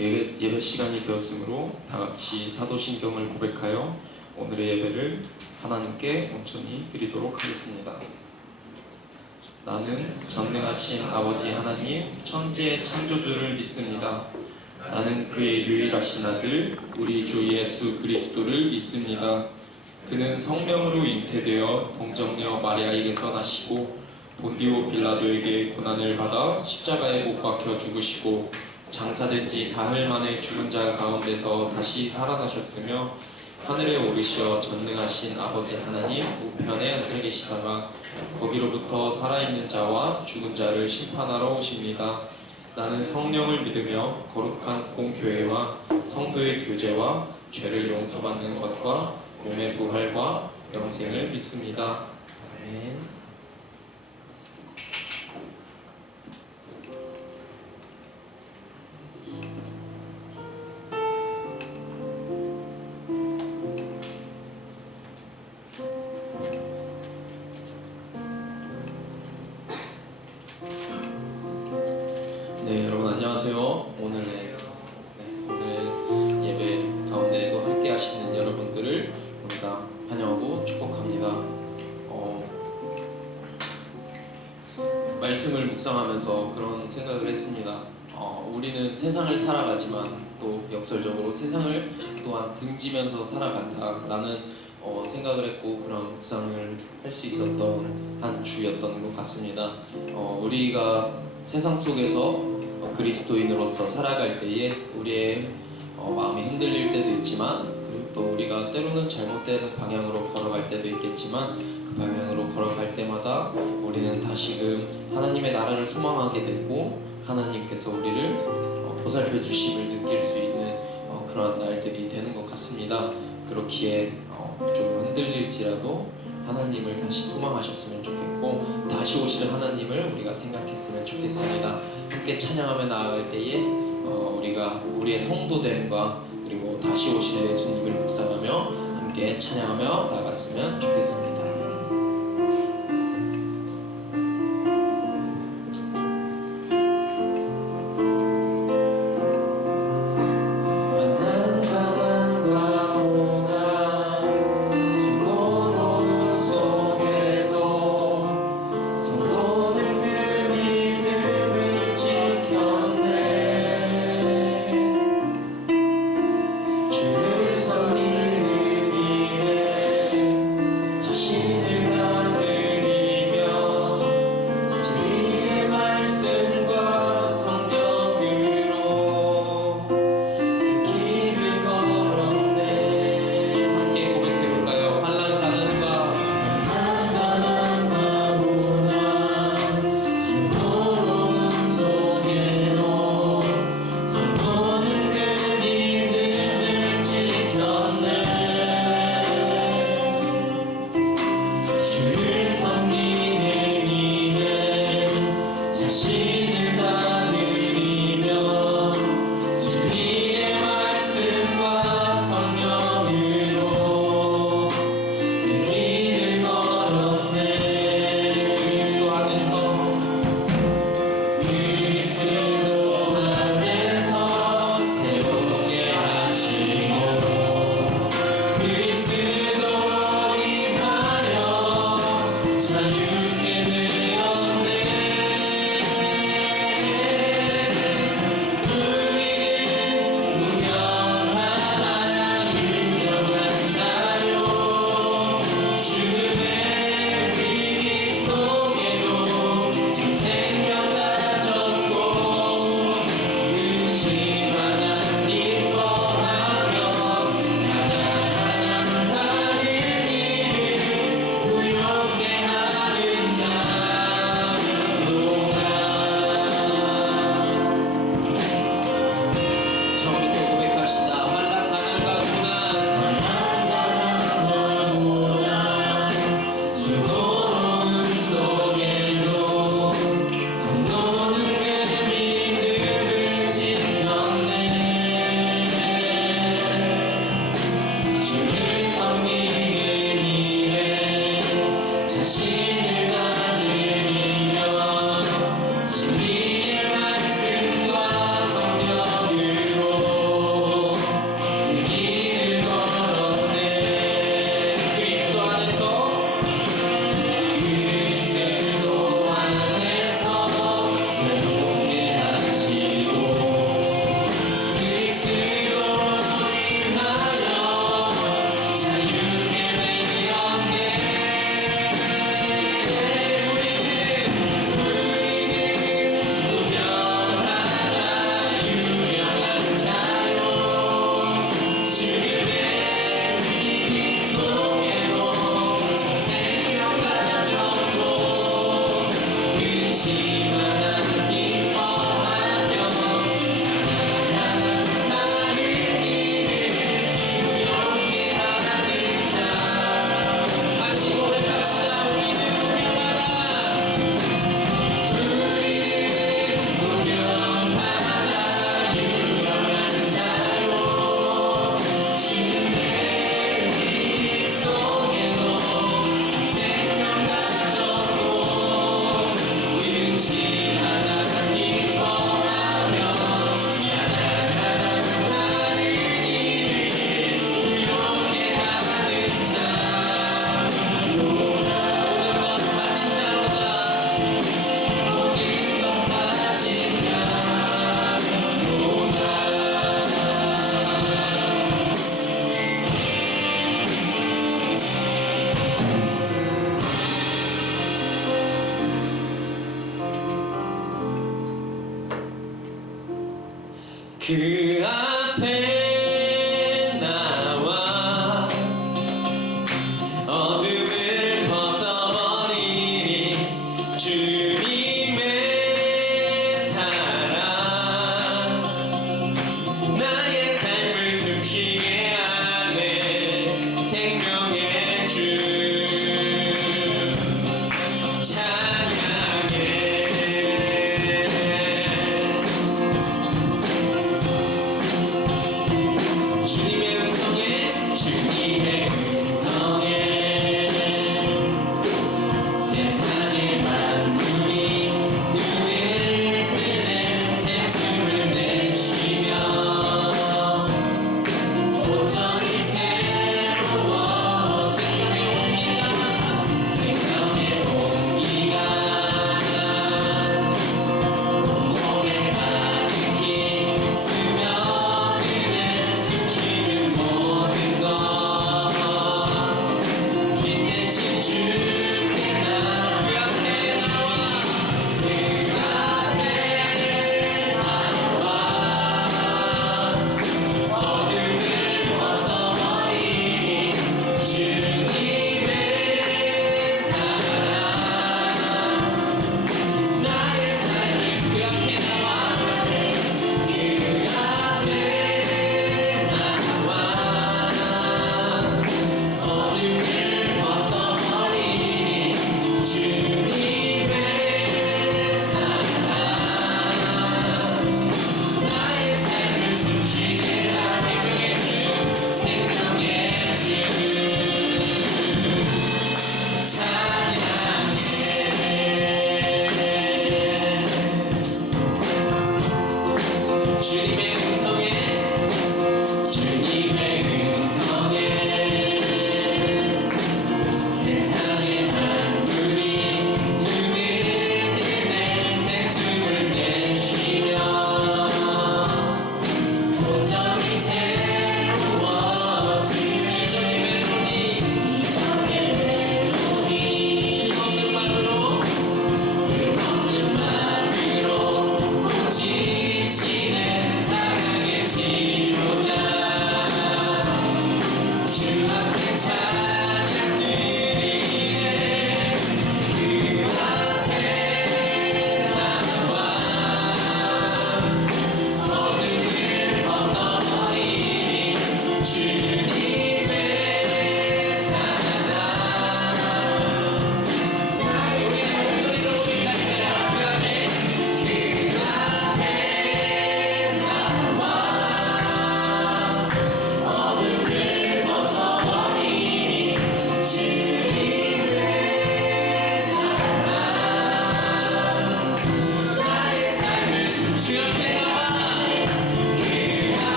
예배 시간이 되었으므로 다같이 사도신경을 고백하여 오늘의 예배를 하나님께 온전히 드리도록 하겠습니다. 나는 전능하신 아버지 하나님 천지의 창조주를 믿습니다. 나는 그의 유일하신 아들 우리 주 예수 그리스도를 믿습니다. 그는 성령으로 잉태되어 동정녀 마리아에게서 나시고 본디오 빌라도에게 고난을 받아 십자가에 못 박혀 죽으시고 장사된 지 사흘 만에 죽은 자 가운데서 다시 살아나셨으며 하늘에 오르시어 전능하신 아버지 하나님 우편에 앉아 계시다가 거기로부터 살아있는 자와 죽은 자를 심판하러 오십니다. 나는 성령을 믿으며 거룩한 공교회와 성도의 교제와 죄를 용서받는 것과 몸의 부활과 영생을 믿습니다. 아멘. 네, 여러분 안녕하세요. 오늘의 예배 가운데에도 함께 하시는 여러분들을 모두 다 환영하고 축복합니다. 말씀을 묵상하면서 그런 생각을 했습니다. 우리는 세상을 살아가지만 또 역설적으로 세상을 또한 등지면서 살아간다라는 생각을 했고 그런 묵상을 할 수 있었던 한 주였던 것 같습니다. 우리가 세상 속에서 그리스도인으로서 살아갈 때에 우리의 마음이 흔들릴 때도 있지만 그리고 또 우리가 때로는 잘못된 방향으로 걸어갈 때도 있겠지만 그 방향으로 걸어갈 때마다 우리는 다시금 하나님의 나라를 소망하게 되고 하나님께서 우리를 보살펴 주심을 느낄 수 있는 그러한 날들이 되는 것 같습니다. 그렇기에 좀 흔들릴지라도 하나님을 다시 소망하셨으면 좋겠고 다시 오실 하나님을 우리가 생각했으면 좋겠습니다. 함께 찬양하며 나아갈 때에 우리가 우리의 성도됨과 그리고 다시 오실 예수님을 묵상하며 함께 찬양하며 나아갔으면 좋겠습니다. 주를 섬기는 일에 자신 그 앞에 나와 어둠을 벗어버리니 주님의 사랑 나의 삶을 숨쉬게 하네 생명의 주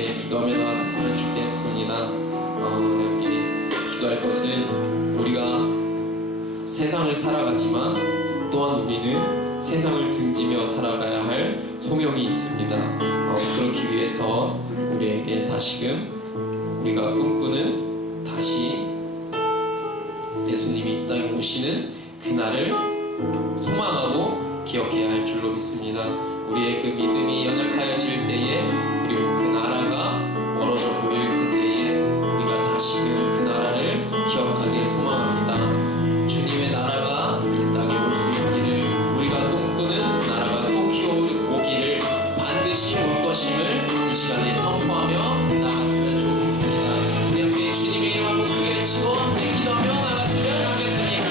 함께 기도하며 나갔으면 좋겠습니다. 우리 함께 기도할 것은 우리가 세상을 살아가지만 또한 우리는 세상을 등지며 살아가야 할 소명이 있습니다. 그렇기 위해서 우리에게 다시금 우리가 꿈꾸는 다시 예수님이 이 땅에 오시는 그날을 소망하고 기억해야 할 줄로 믿습니다. 우리의 그 믿음이 연약하여질 때에 그리고 그 나라가 멀어져 보일 그때에 우리가 다시금 그 나라를 기억하길 소망합니다. 주님의 나라가 이 땅에 올 수 있기를, 우리가 꿈꾸는 그 나라가 속히 오기를 반드시 올 것임을 이 시간에 선포하며 나갔으면 좋겠습니다. 우리 함께 주님의 이름 한번 크게 외치고 기도하며 나갔으면 좋겠습니다.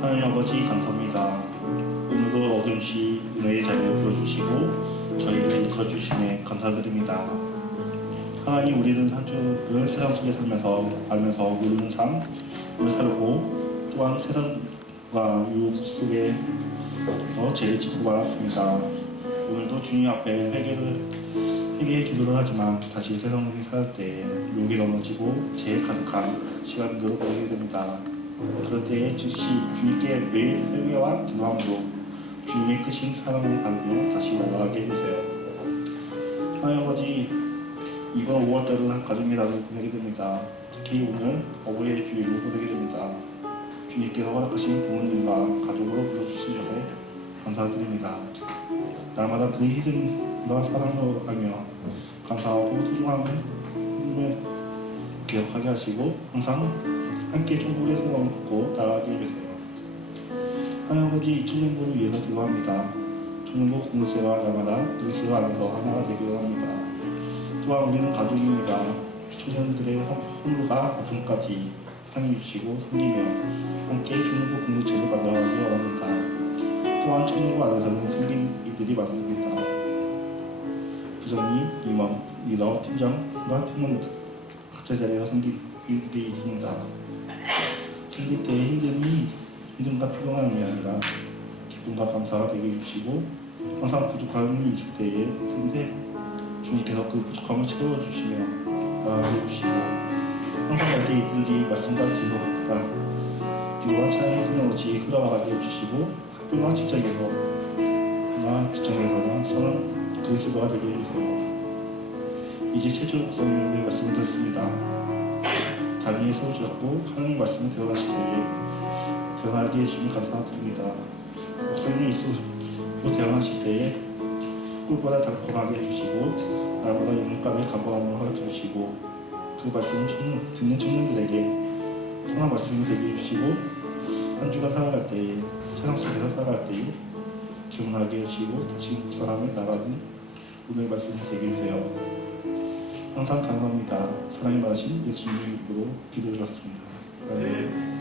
하나님 아버지 감사합니다. 오늘도 어김없이 은혜의 자리에 불러주시고 저희를 이끌어주심에 감사드립니다. 하나님, 우리는 한 주를 세상 속에 살면서 알면서 모르는 삶을 살고 또한 세상과 유혹 속에서 죄를 짓고 말았습니다. 오늘도 주님 앞에 회개의 기도를 하지만 다시 세상을 살 때 욕이 넘어지고 죄에 가득한 시간들을 보내게 됩니다. 그럴 때에 즉시 주님께 매일 회개와 기도함으로 주님의 크신 사랑을 받으며 다시 나아가게 해주세요. 하나님 아버지, 이번 5월달은 가정의 달을 보내게 됩니다. 특히 오늘 어버이의 주일을 보내게 됩니다. 주님께서 허락하신 부모님과 가족으로 불러주신 것에 감사드립니다. 날마다 그 희생과 사랑을 알며 감사하고 소중함을 기억하게 하시고 항상 함께 천국의 소망을 갖고 나아가게 해주세요. 하나님 아버지, 천년부를 위해서 기도합니다. 천년부 공동체가 날마다 그리스도 안에서 하나가 되기를 합니다. 또한 우리는 가족입니다. 청년들의 선로가 아픔까지 사랑해 주시고 섬기며 함께 교육부 공동체를 만들어가기 원합니다. 또한 청년부 안에서는 생긴 이들이 많습니다. 부장님, 임원, 리더, 팀장과 팀원 각자 자리에서 생긴 이들이 있습니다. 생길 때의 힘듦과 피곤함이 아니라 기쁨과 감사가 되게 해주시고 항상 부족함이 있을 때에 근데 주님께서 그 부족함을 채워주시며 나아가 주시고 항상 어디에 있든지 말씀과 기도가 기도와 찬양이 끊임없이 흘러가게 해주시고 학교나 직장에서나 선한 그리스도가 되게 해주세요. 이제 최초 목사님의 말씀을 듣습니다. 다니에 세우셨고 하나님 말씀을 들어가실 때에 드러나게 해주시면 감사드립니다. 목사님이 이수로 태어나실 때에 꿀보다 달콤하게 해주시고 날보다 영문간의 감동함을 허락해주시고 그 말씀을 듣는 청년들에게 선한 말씀이 되게 해주시고 한 주간 살아갈 때에 세상 속에서 살아갈 때에 기억나게 해주시고 다시 묵상하며 나가는 오늘 말씀이 되게 해주세요. 항상 감사합니다. 사랑이 많으신 예수님 이름으로 기도드렸습니다. 아멘.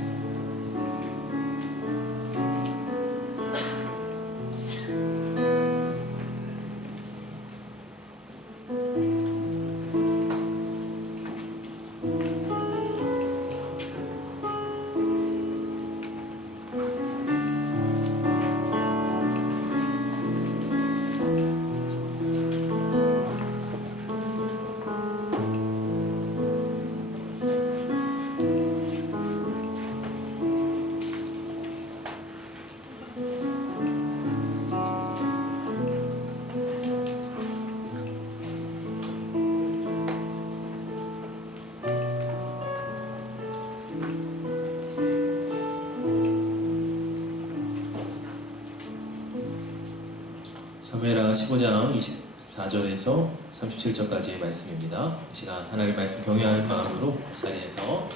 사무엘하 15장 24절에서 37절까지의 말씀입니다. 이 시간 하나님의 말씀 경외하는 마음으로 자리에서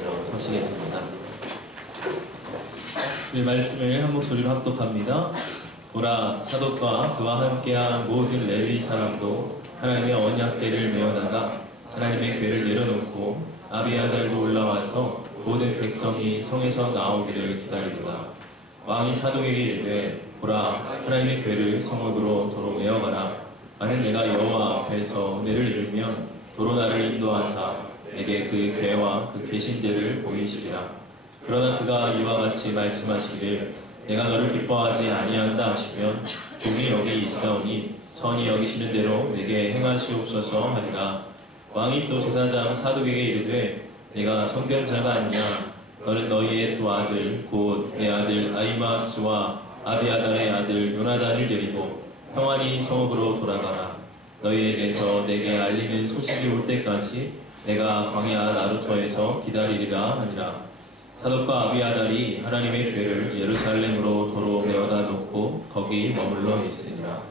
일어서시겠습니다. 이 말씀을 한 목소리로 합독합니다. 보라, 사독과 그와 함께한 모든 레위 사람도 하나님의 언약궤를 메어다가 하나님의 궤를 내려놓고 아비아달도 올라와서 모든 백성이 성에서 나오기를 기다리도다. 왕이 사독에게 이르되 보라, 하나님의 궤를 성읍으로 도로 메어가라. 만일 내가 여호와 앞에서 은혜를 입으면 도로 나를 인도하사 내게 그 궤와 그 계신대를 보이시리라. 그러나 그가 이와 같이 말씀하시기를 내가 너를 기뻐하지 아니한다 하시면 종이 여기 있사오니 선히 여기시는 대로 내게 행하시옵소서 하리라. 왕이 또 제사장 사독에게 이르되 내가 선견자가 아니냐. 너는 너희의 두 아들 곧 내 아들 아히마스와 아비아달의 아들 요나단을 데리고 평안히 성읍으로 돌아가라. 너희에게서 내게 알리는 소식이 올 때까지 내가 광야 나루터에서 기다리리라 하니라. 사독과 아비아달이 하나님의 궤를 예루살렘으로 도로 메어다 놓고 거기 머물러 있으니라.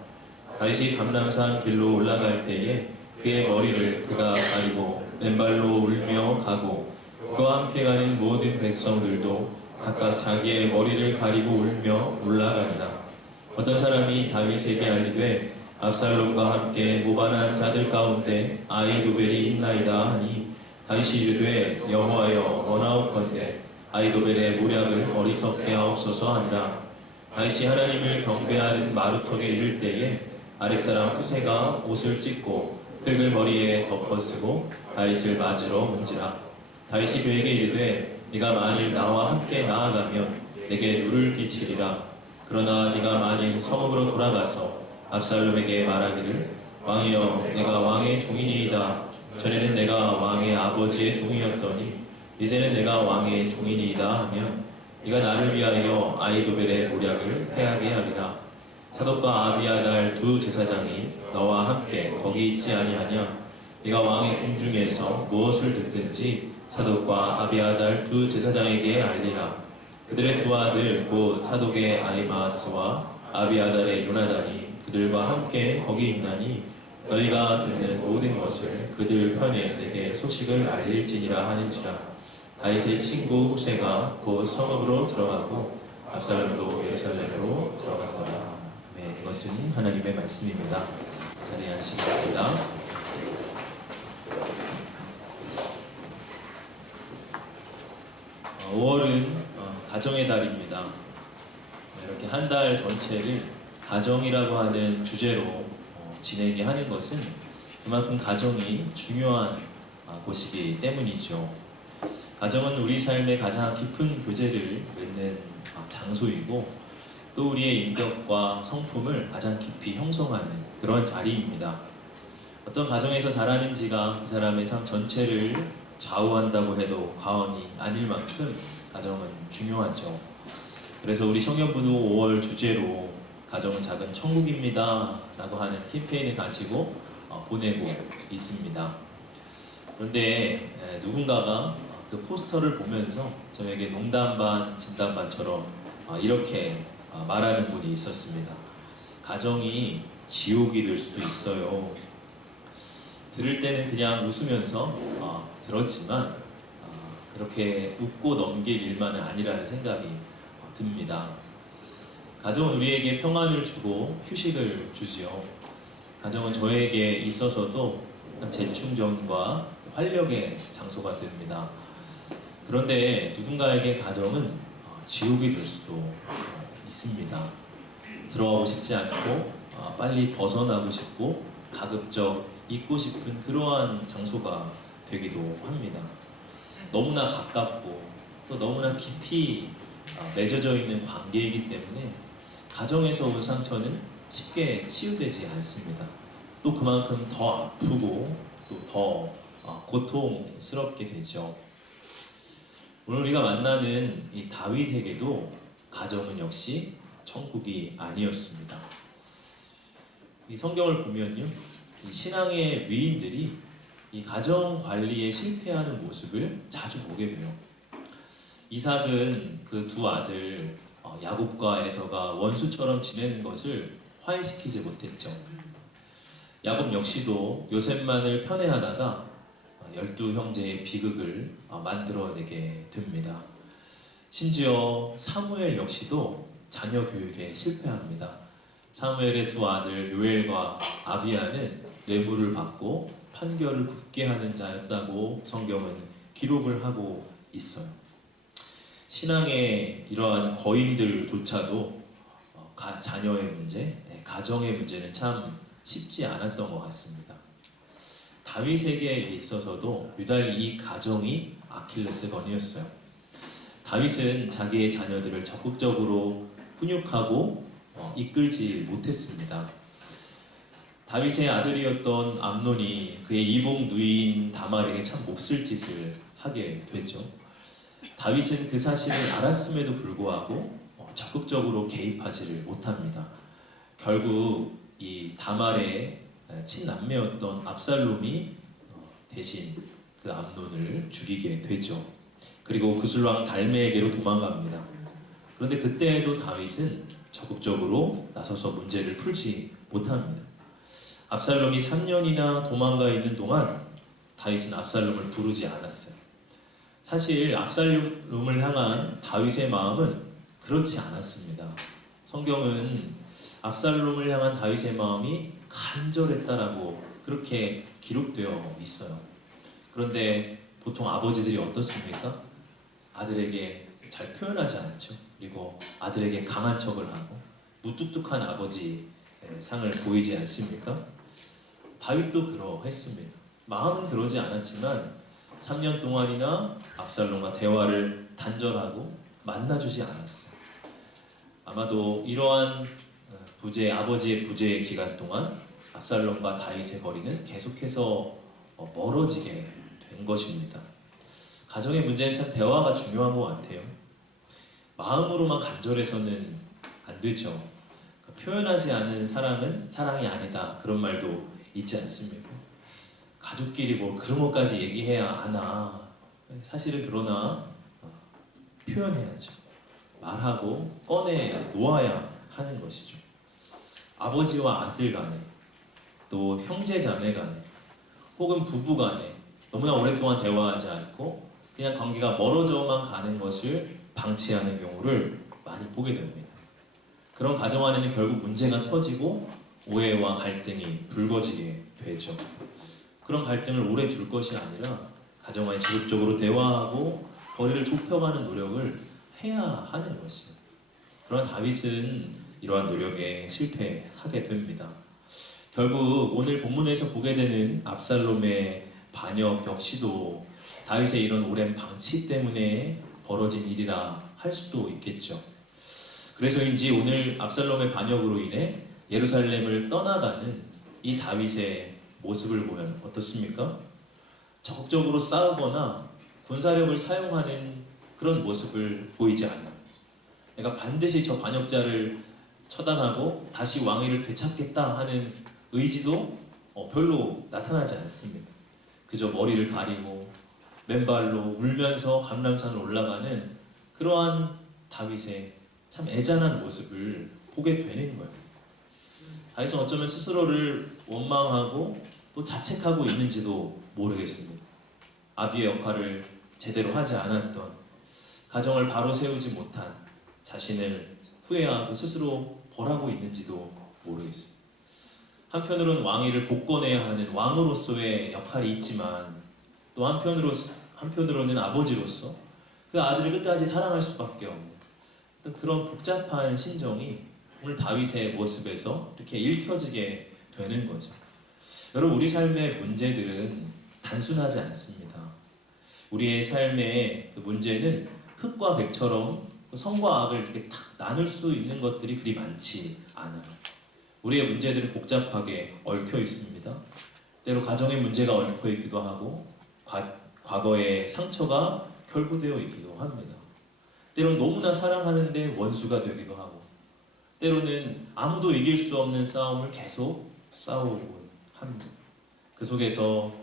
다윗이 감람산 길로 올라갈 때에 그의 머리를 그가 가리고 맨발로 울며 가고 그와 함께 가는 모든 백성들도 각각 자기의 머리를 가리고 울며 올라가니라. 어떤 사람이 다윗에게 알리되 압살롬과 함께 모반한 자들 가운데 아히도벨이 있나이다 하니 다윗이 이르되 여호와여 원하옵건대 아히도벨의 모략을 어리석게 하옵소서 하니라. 다윗이 하나님을 경배하는 마루턱에 이를 때에 아렉사람 후세가 옷을 찢고 흙을 머리에 덮어쓰고 다윗을 맞으러 온지라. 다윗이 그에게 이르되 네가 만일 나와 함께 나아가면 내게 누를 끼치리라. 그러나 네가 만일 성읍으로 돌아가서 압살롬에게 말하기를 왕이여 내가 왕의 종이니이다. 전에는 내가 왕의 아버지의 종이었더니 이제는 내가 왕의 종이니이다 하면 네가 나를 위하여 아히도벨의 모략을 패하게 하리라. 사독과 아비아달 두 제사장이 너와 함께 거기 있지 아니하냐. 네가 왕의 궁중에서 무엇을 듣든지 사독과 아비아달 두 제사장에게 알리라. 그들의 두 아들 곧 사독의 아히마스와 아비아달의 요나단이 그들과 함께 거기 있나니 너희가 듣는 모든 것을 그들 편에 내게 소식을 알릴지니라 하는지라. 다윗의 친구 후세가 곧 성읍으로 들어가고 압살롬도 예루살렘으로 들어갔더라. 아멘. 이것은 하나님의 말씀입니다. 자리에 앉으시겠습니다. 5월은 가정의 달입니다. 이렇게 한 달 전체를 가정이라고 하는 주제로 지내게 하는 것은 그만큼 가정이 중요한 곳이기 때문이죠. 가정은 우리 삶의 가장 깊은 교제를 맺는 장소이고 또 우리의 인격과 성품을 가장 깊이 형성하는 그런 자리입니다. 어떤 가정에서 자라는지가 그 사람의 삶 전체를 좌우한다고 해도 과언이 아닐 만큼 가정은 중요하죠. 그래서 우리 청년부도 5월 주제로 가정은 작은 천국입니다 라고 하는 캠페인을 가지고 보내고 있습니다. 그런데 누군가가 그 포스터를 보면서 저에게 농담 반 진담 반처럼 이렇게 말하는 분이 있었습니다. 가정이 지옥이 될 수도 있어요. 들을 때는 그냥 웃으면서 들었지만 그렇게 웃고 넘길 일만은 아니라는 생각이 듭니다. 가정은 우리에게 평안을 주고 휴식을 주지요. 가정은 저에게 있어서도 재충전과 활력의 장소가 됩니다. 그런데 누군가에게 가정은 지옥이 될 수도 있습니다. 들어가고 싶지 않고 빨리 벗어나고 싶고 가급적 잊고 싶은 그러한 장소가 되기도 합니다. 너무나 가깝고 또 너무나 깊이 맺어져 있는 관계이기 때문에 가정에서 온 상처는 쉽게 치유되지 않습니다. 또 그만큼 더 아프고 또 더 고통스럽게 되죠. 오늘 우리가 만나는 이 다윗에게도 가정은 역시 천국이 아니었습니다. 이 성경을 보면요, 이 신앙의 위인들이 이 가정 관리에 실패하는 모습을 자주 보게 돼요. 이삭은 그 두 아들 야곱과 에서가 원수처럼 지내는 것을 화해시키지 못했죠. 야곱 역시도 요셉만을 편애하다가 12형제의 비극을 만들어내게 됩니다. 심지어 사무엘 역시도 자녀 교육에 실패합니다. 사무엘의 두 아들 요엘과 아비야는 뇌물을 받고 판결을 굽게 하는 자였다고 성경은 기록을 하고 있어요. 신앙의 이러한 거인들조차도 자녀의 문제, 가정의 문제는 참 쉽지 않았던 것 같습니다. 다윗에게 있어서도 유달리 이 가정이 아킬레스건이었어요. 다윗은 자기의 자녀들을 적극적으로 훈육하고 이끌지 못했습니다. 다윗의 아들이었던 암논이 그의 이복 누이인 다말에게 참 몹쓸 짓을 하게 되죠. 다윗은 그 사실을 알았음에도 불구하고 적극적으로 개입하지를 못합니다. 결국 이 다말의 친남매였던 압살롬이 대신 그 암논을 죽이게 되죠. 그리고 구슬왕 달메에게로 도망갑니다. 그런데 그때에도 다윗은 적극적으로 나서서 문제를 풀지 못합니다. 압살롬이 3년이나 도망가 있는 동안 다윗은 압살롬을 부르지 않았어요. 사실 압살롬을 향한 다윗의 마음은 그렇지 않았습니다. 성경은 압살롬을 향한 다윗의 마음이 간절했다라고 그렇게 기록되어 있어요. 그런데 보통 아버지들이 어떻습니까? 아들에게 잘 표현하지 않죠. 그리고 아들에게 강한 척을 하고 무뚝뚝한 아버지 상을 보이지 않습니까? 다윗도 그러했습니다. 마음은 그러지 않았지만 3년 동안이나 압살롬과 대화를 단절하고 만나주지 않았어요. 아마도 이러한 아버지의 부재의 기간 동안 압살롬과 다윗의 거리는 계속해서 멀어지게 된 것입니다. 가정의 문제는 참 대화가 중요한 것 같아요. 마음으로만 간절해서는 안 되죠. 표현하지 않는 사랑은 사랑이 아니다, 그런 말도 있지 않습니까? 가족끼리 뭐 그런 것까지 얘기해야 아나. 사실은 그러나 표현해야죠. 말하고 꺼내 놓아야 하는 것이죠. 아버지와 아들 간에, 또 형제 자매 간에, 혹은 부부 간에 너무나 오랫동안 대화하지 않고 그냥 관계가 멀어져만 가는 것을 방치하는 경우를 많이 보게 됩니다. 그런 가정 안에는 결국 문제가 터지고 오해와 갈등이 불거지게 되죠. 그런 갈등을 오래 둘 것이 아니라 가정 안에 지속적으로 대화하고 거리를 좁혀가는 노력을 해야 하는 것이에요. 그러나 다윗은 이러한 노력에 실패하게 됩니다. 결국 오늘 본문에서 보게 되는 압살롬의 반역 역시도 다윗의 이런 오랜 방치 때문에 벌어진 일이라 할 수도 있겠죠. 그래서인지 오늘 압살롬의 반역으로 인해 예루살렘을 떠나가는 이 다윗의 모습을 보면 어떻습니까? 적극적으로 싸우거나 군사력을 사용하는 그런 모습을 보이지 않아요. 내가 반드시 저 반역자를 처단하고 다시 왕위를 되찾겠다 하는 의지도 별로 나타나지 않습니다. 그저 머리를 가리고 맨발로 울면서 감람산을 올라가는 그러한 다윗의 참 애잔한 모습을 보게 되는 거예요. 다윗은 어쩌면 스스로를 원망하고 또 자책하고 있는지도 모르겠습니다. 아비의 역할을 제대로 하지 않았던, 가정을 바로 세우지 못한 자신을 후회하고 스스로 벌하고 있는지도 모르겠습니다. 한편으로는 왕위를 복권해야 하는 왕으로서의 역할이 있지만 또 한편으로는 아버지로서 그 아들을 끝까지 사랑할 수밖에 없는 어떤 그런 복잡한 심정이 오늘 다윗의 모습에서 이렇게 읽혀지게 되는 거죠. 여러분, 우리 삶의 문제들은 단순하지 않습니다. 우리의 삶의 그 문제는 흑과 백처럼 선과 악을 이렇게 탁 나눌 수 있는 것들이 그리 많지 않아요. 우리의 문제들은 복잡하게 얽혀 있습니다. 때로 가정의 문제가 얽혀 있기도 하고 과거의 상처가 결부되어 있기도 합니다. 때로는 너무나 사랑하는데 원수가 되기도 하고, 때로는 아무도 이길 수 없는 싸움을 계속 싸우곤 합니다. 그 속에서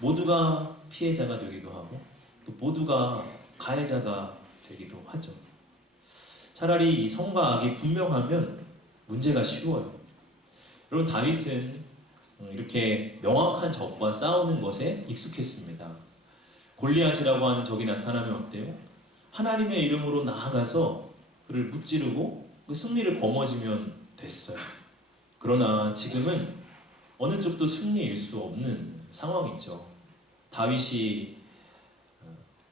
모두가 피해자가 되기도 하고 또 모두가 가해자가 되기도 하죠. 차라리 이 선과 악이 분명하면 문제가 쉬워요. 여러분, 다윗은 이렇게 명확한 적과 싸우는 것에 익숙했습니다. 골리앗이라고 하는 적이 나타나면 어때요? 하나님의 이름으로 나아가서 그를 무찌르고 그 승리를 거머쥐면 됐어요. 그러나 지금은 어느 쪽도 승리일 수 없는 상황이죠. 다윗이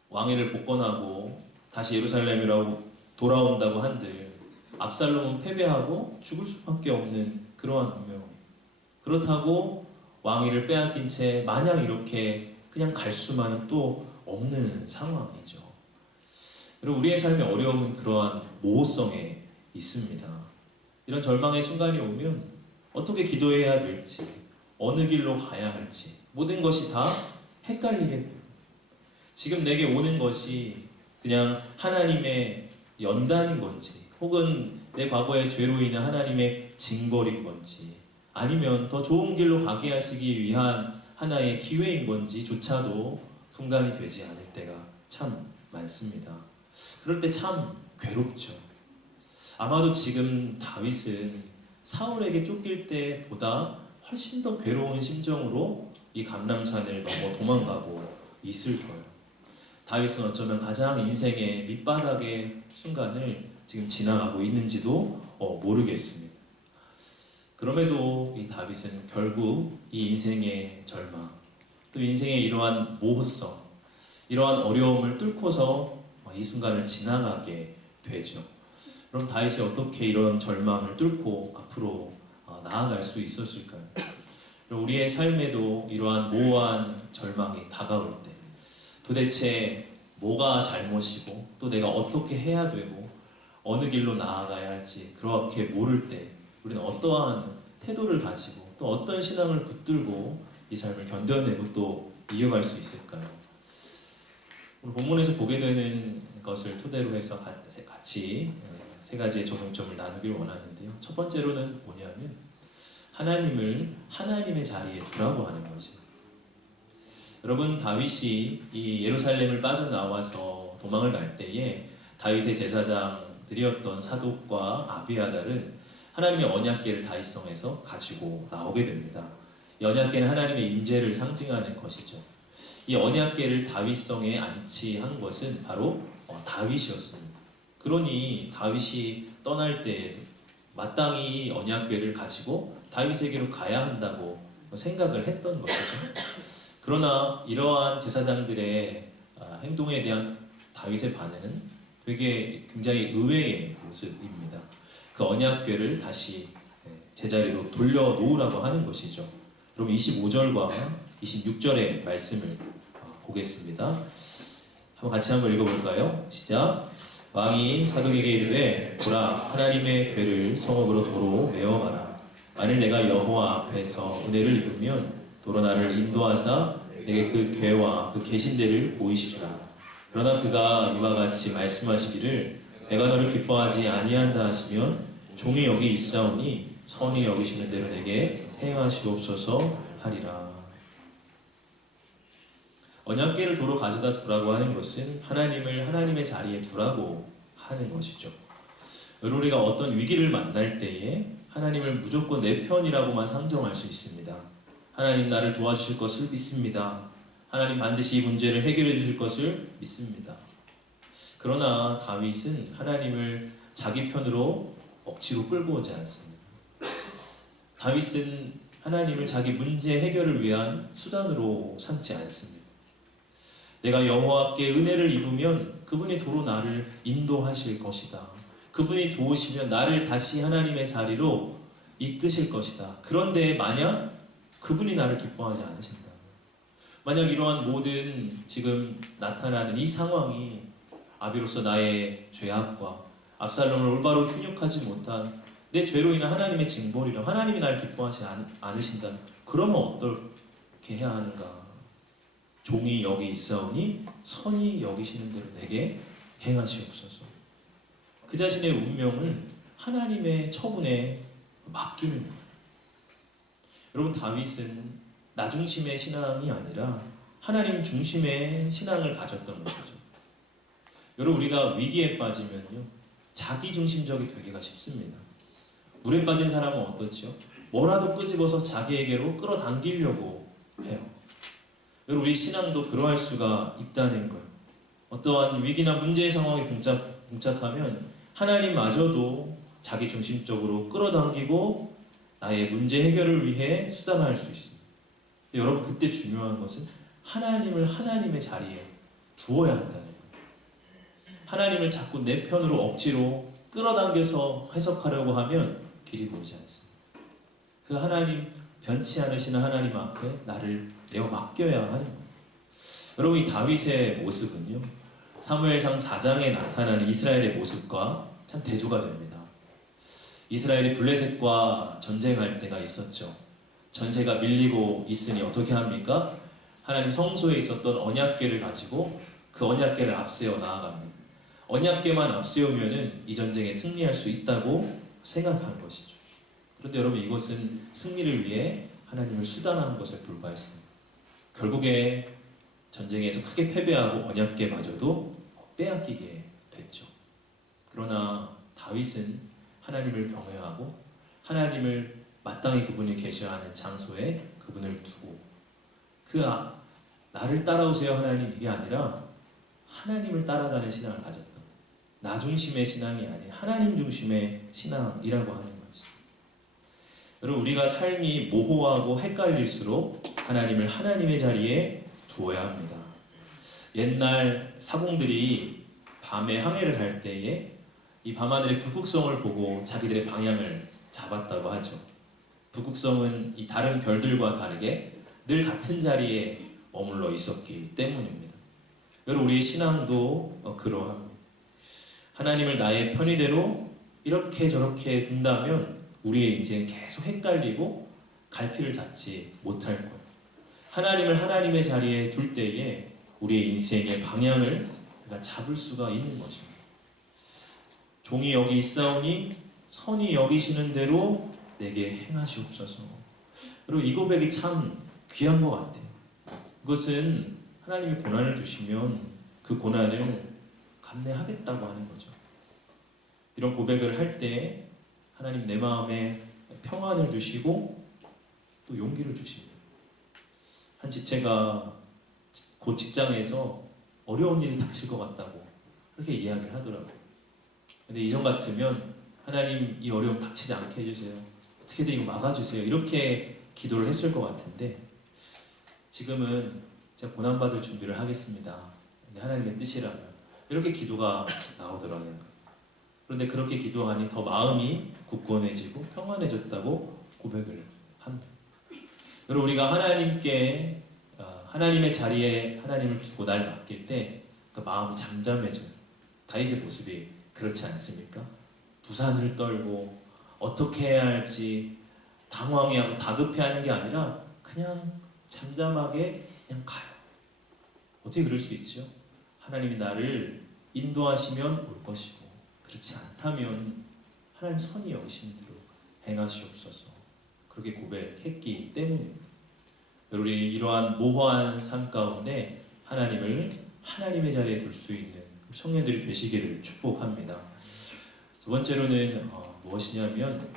왕위를 복권하고 다시 예루살렘이라고 돌아온다고 한들 압살롬은 패배하고 죽을 수밖에 없는 그러한 운명이에요. 그렇다고 왕위를 빼앗긴 채 마냥 이렇게 그냥 갈 수만은 또 없는 상황이죠. 그리고 우리의 삶의 어려움은 그러한 모호성에 있습니다. 이런 절망의 순간이 오면 어떻게 기도해야 될지, 어느 길로 가야 할지 모든 것이 다 헷갈리게 돼요. 지금 내게 오는 것이 그냥 하나님의 연단인 건지, 혹은 내 과거의 죄로 인한 하나님의 징벌인 건지, 아니면 더 좋은 길로 가게 하시기 위한 하나의 기회인 건지조차도 분간이 되지 않을 때가 참 많습니다. 그럴 때 참 괴롭죠. 아마도 지금 다윗은 사울에게 쫓길 때보다 훨씬 더 괴로운 심정으로 이 감람산을 넘어 도망가고 있을 거예요. 다윗은 어쩌면 가장 인생의 밑바닥의 순간을 지금 지나가고 있는지도 모르겠습니다. 그럼에도 이 다윗은 결국 이 인생의 절망, 또 인생의 이러한 모호성, 이러한 어려움을 뚫고서 이 순간을 지나가게 되죠. 그럼 다윗이 어떻게 이런 절망을 뚫고 앞으로 나아갈 수 있었을까요? 우리의 삶에도 이러한 모호한 절망이 다가올 때 도대체 뭐가 잘못이고 또 내가 어떻게 해야 되고 어느 길로 나아가야 할지 그렇게 모를 때 우리는 어떠한 태도를 가지고 또 어떤 신앙을 붙들고 이 삶을 견뎌내고 또 이어갈 수 있을까요? 오늘 본문에서 보게 되는 것을 토대로 해서 같이 세 가지의 적용점을 나누길 원하는데요. 첫 번째로는 뭐냐면 하나님을 하나님의 자리에 두라고 하는 거죠. 여러분, 다윗이 이 예루살렘을 빠져나와서 도망을 갈 때에 다윗의 제사장들이었던 사독과 아비아달은 하나님의 언약궤를 다윗성에서 가지고 나오게 됩니다. 이 언약궤는 하나님의 임재를 상징하는 것이죠. 이 언약궤를 다윗성에 안치한 것은 바로 다윗이었습니다. 그러니 다윗이 떠날 때에도 마땅히 언약궤를 가지고 다윗에게로 가야 한다고 생각을 했던 것이죠. 그러나 이러한 제사장들의 행동에 대한 다윗의 반응은 되게 굉장히 의외의 모습입니다. 그 언약궤를 다시 제자리로 돌려놓으라고 하는 것이죠. 그럼 25절과 26절의 말씀을 보겠습니다. 한번 같이 한번 읽어볼까요? 시작. 왕이 사독에게 이르되 보라 하나님의 궤를 성읍으로 도로 메어가라. 만일 내가 여호와 앞에서 은혜를 입으면 도로 나를 인도하사 내게 그 궤와 그 계신 데를 보이시리라. 그러나 그가 이와 같이 말씀하시기를 내가 너를 기뻐하지 아니한다 하시면 종이 여기 있사오니 선히 여기시는 대로 내게 행하시옵소서 하리라. 언약궤를 도로 가져다 두라고 하는 것은 하나님을 하나님의 자리에 두라고 하는 것이죠. 우리가 어떤 위기를 만날 때에 하나님을 무조건 내 편이라고만 상정할 수 있습니다. 하나님 나를 도와주실 것을 믿습니다. 하나님 반드시 이 문제를 해결해 주실 것을 믿습니다. 그러나 다윗은 하나님을 자기 편으로 억지로 끌고 오지 않습니다. 다윗은 하나님을 자기 문제 해결을 위한 수단으로 삼지 않습니다. 내가 여호와께 은혜를 입으면 그분이 도로 나를 인도하실 것이다. 그분이 도우시면 나를 다시 하나님의 자리로 이끄실 것이다. 그런데 만약 그분이 나를 기뻐하지 않으신다. 만약 이러한 모든 지금 나타나는 이 상황이 아비로서 나의 죄악과 압살롬을 올바로 훈육하지 못한 내 죄로 인한 하나님의 징벌이라 하나님이 나를 기뻐하지 않으신다. 그러면 어떻게 해야 하는가? 종이 여기 있사오니 선히 여기시는 대로 내게 행하시옵소서. 그 자신의 운명을 하나님의 처분에 맡기는 거예요. 여러분 다윗은 나 중심의 신앙이 아니라 하나님 중심의 신앙을 가졌던 것이죠. 여러분 우리가 위기에 빠지면요 자기 중심적이 되기가 쉽습니다. 물에 빠진 사람은 어떻죠? 뭐라도 끄집어서 자기에게로 끌어당기려고 해요. 여러분 우리 신앙도 그러할 수가 있다는 거예요. 어떠한 위기나 문제의 상황에 봉착하면 하나님마저도 자기 중심적으로 끌어당기고 나의 문제 해결을 위해 수단화할 수 있습니다. 근데 여러분 그때 중요한 것은 하나님을 하나님의 자리에 두어야 한다는 거예요. 하나님을 자꾸 내 편으로 억지로 끌어당겨서 해석하려고 하면 길이 보이지 않습니다. 그 하나님 변치 않으시는 하나님 앞에 나를 내어 맡겨야 하는 거예요. 여러분 이 다윗의 모습은요 사무엘상 4장에 나타나는 이스라엘의 모습과 참 대조가 됩니다. 이스라엘이 블레셋과 전쟁할 때가 있었죠. 전세가 밀리고 있으니 어떻게 합니까? 하나님 성소에 있었던 언약궤를 가지고 그 언약궤를 앞세워 나아갑니다. 언약궤만 앞세우면은 이 전쟁에 승리할 수 있다고 생각한 것이죠. 그런데 여러분 이것은 승리를 위해 하나님을 수단한 것에 불과했습니다. 결국에 전쟁에서 크게 패배하고 언약궤마저도 빼앗기게 됐죠. 그러나 다윗은 하나님을 경외하고 하나님을 마땅히 그분이 계셔야 하는 장소에 그분을 두고 나를 따라오세요 하나님 이게 아니라 하나님을 따라가는 신앙을 가졌다. 나 중심의 신앙이 아닌 하나님 중심의 신앙이라고 하는 거죠. 여러분 우리가 삶이 모호하고 헷갈릴수록 하나님을 하나님의 자리에 두어야 합니다. 옛날 사공들이 밤에 항해를 할 때에 이 밤하늘의 북극성을 보고 자기들의 방향을 잡았다고 하죠. 북극성은 이 다른 별들과 다르게 늘 같은 자리에 머물러 있었기 때문입니다. 여러분 우리의 신앙도 그러합니다. 하나님을 나의 편의대로 이렇게 저렇게 둔다면 우리의 인생은 계속 헷갈리고 갈피를 잡지 못할 거예요. 하나님을 하나님의 자리에 둘 때에 우리의 인생의 방향을 잡을 수가 있는 것입니다. 종이 여기 있사오니 선히 여기시는 대로 내게 행하시옵소서. 여러분 이 고백이 참 귀한 것 같아요. 그것은 하나님이 고난을 주시면 그 고난을 감내하겠다고 하는 거죠. 이런 고백을 할 때 하나님 내 마음에 평안을 주시고 또 용기를 주십니다. 한 지체가 곧 직장에서 어려운 일이 닥칠 것 같다고 그렇게 이야기를 하더라고요. 근데 이전 같으면 하나님 이 어려움 닥치지 않게 해주세요. 어떻게든 이거 막아주세요. 이렇게 기도를 했을 것 같은데 지금은 제가 고난받을 준비를 하겠습니다. 하나님의 뜻이라면 이렇게 기도가 나오더라는 거예요. 그런데 그렇게 기도하니 더 마음이 굳건해지고 평안해졌다고 고백을 합니다. 여러분, 우리가 하나님께 하나님의 자리에 하나님을 두고 날 맡길 때 그 마음이 잠잠해져요. 다윗의 모습이 그렇지 않습니까? 부산을 떨고 어떻게 해야 할지 당황해하고 다급해하는 게 아니라 그냥 잠잠하게 그냥 가요. 어떻게 그럴 수 있죠? 하나님이 나를 인도하시면 올 것이고 그렇지 않다면 하나님 선히 여기시는 대로 행하시옵소서. 그렇게 고백했기 때문입니다. 여러분, 이러한 모호한 삶 가운데 하나님을 하나님의 자리에 둘 수 있는 청년들이 되시기를 축복합니다. 두 번째로는 무엇이냐면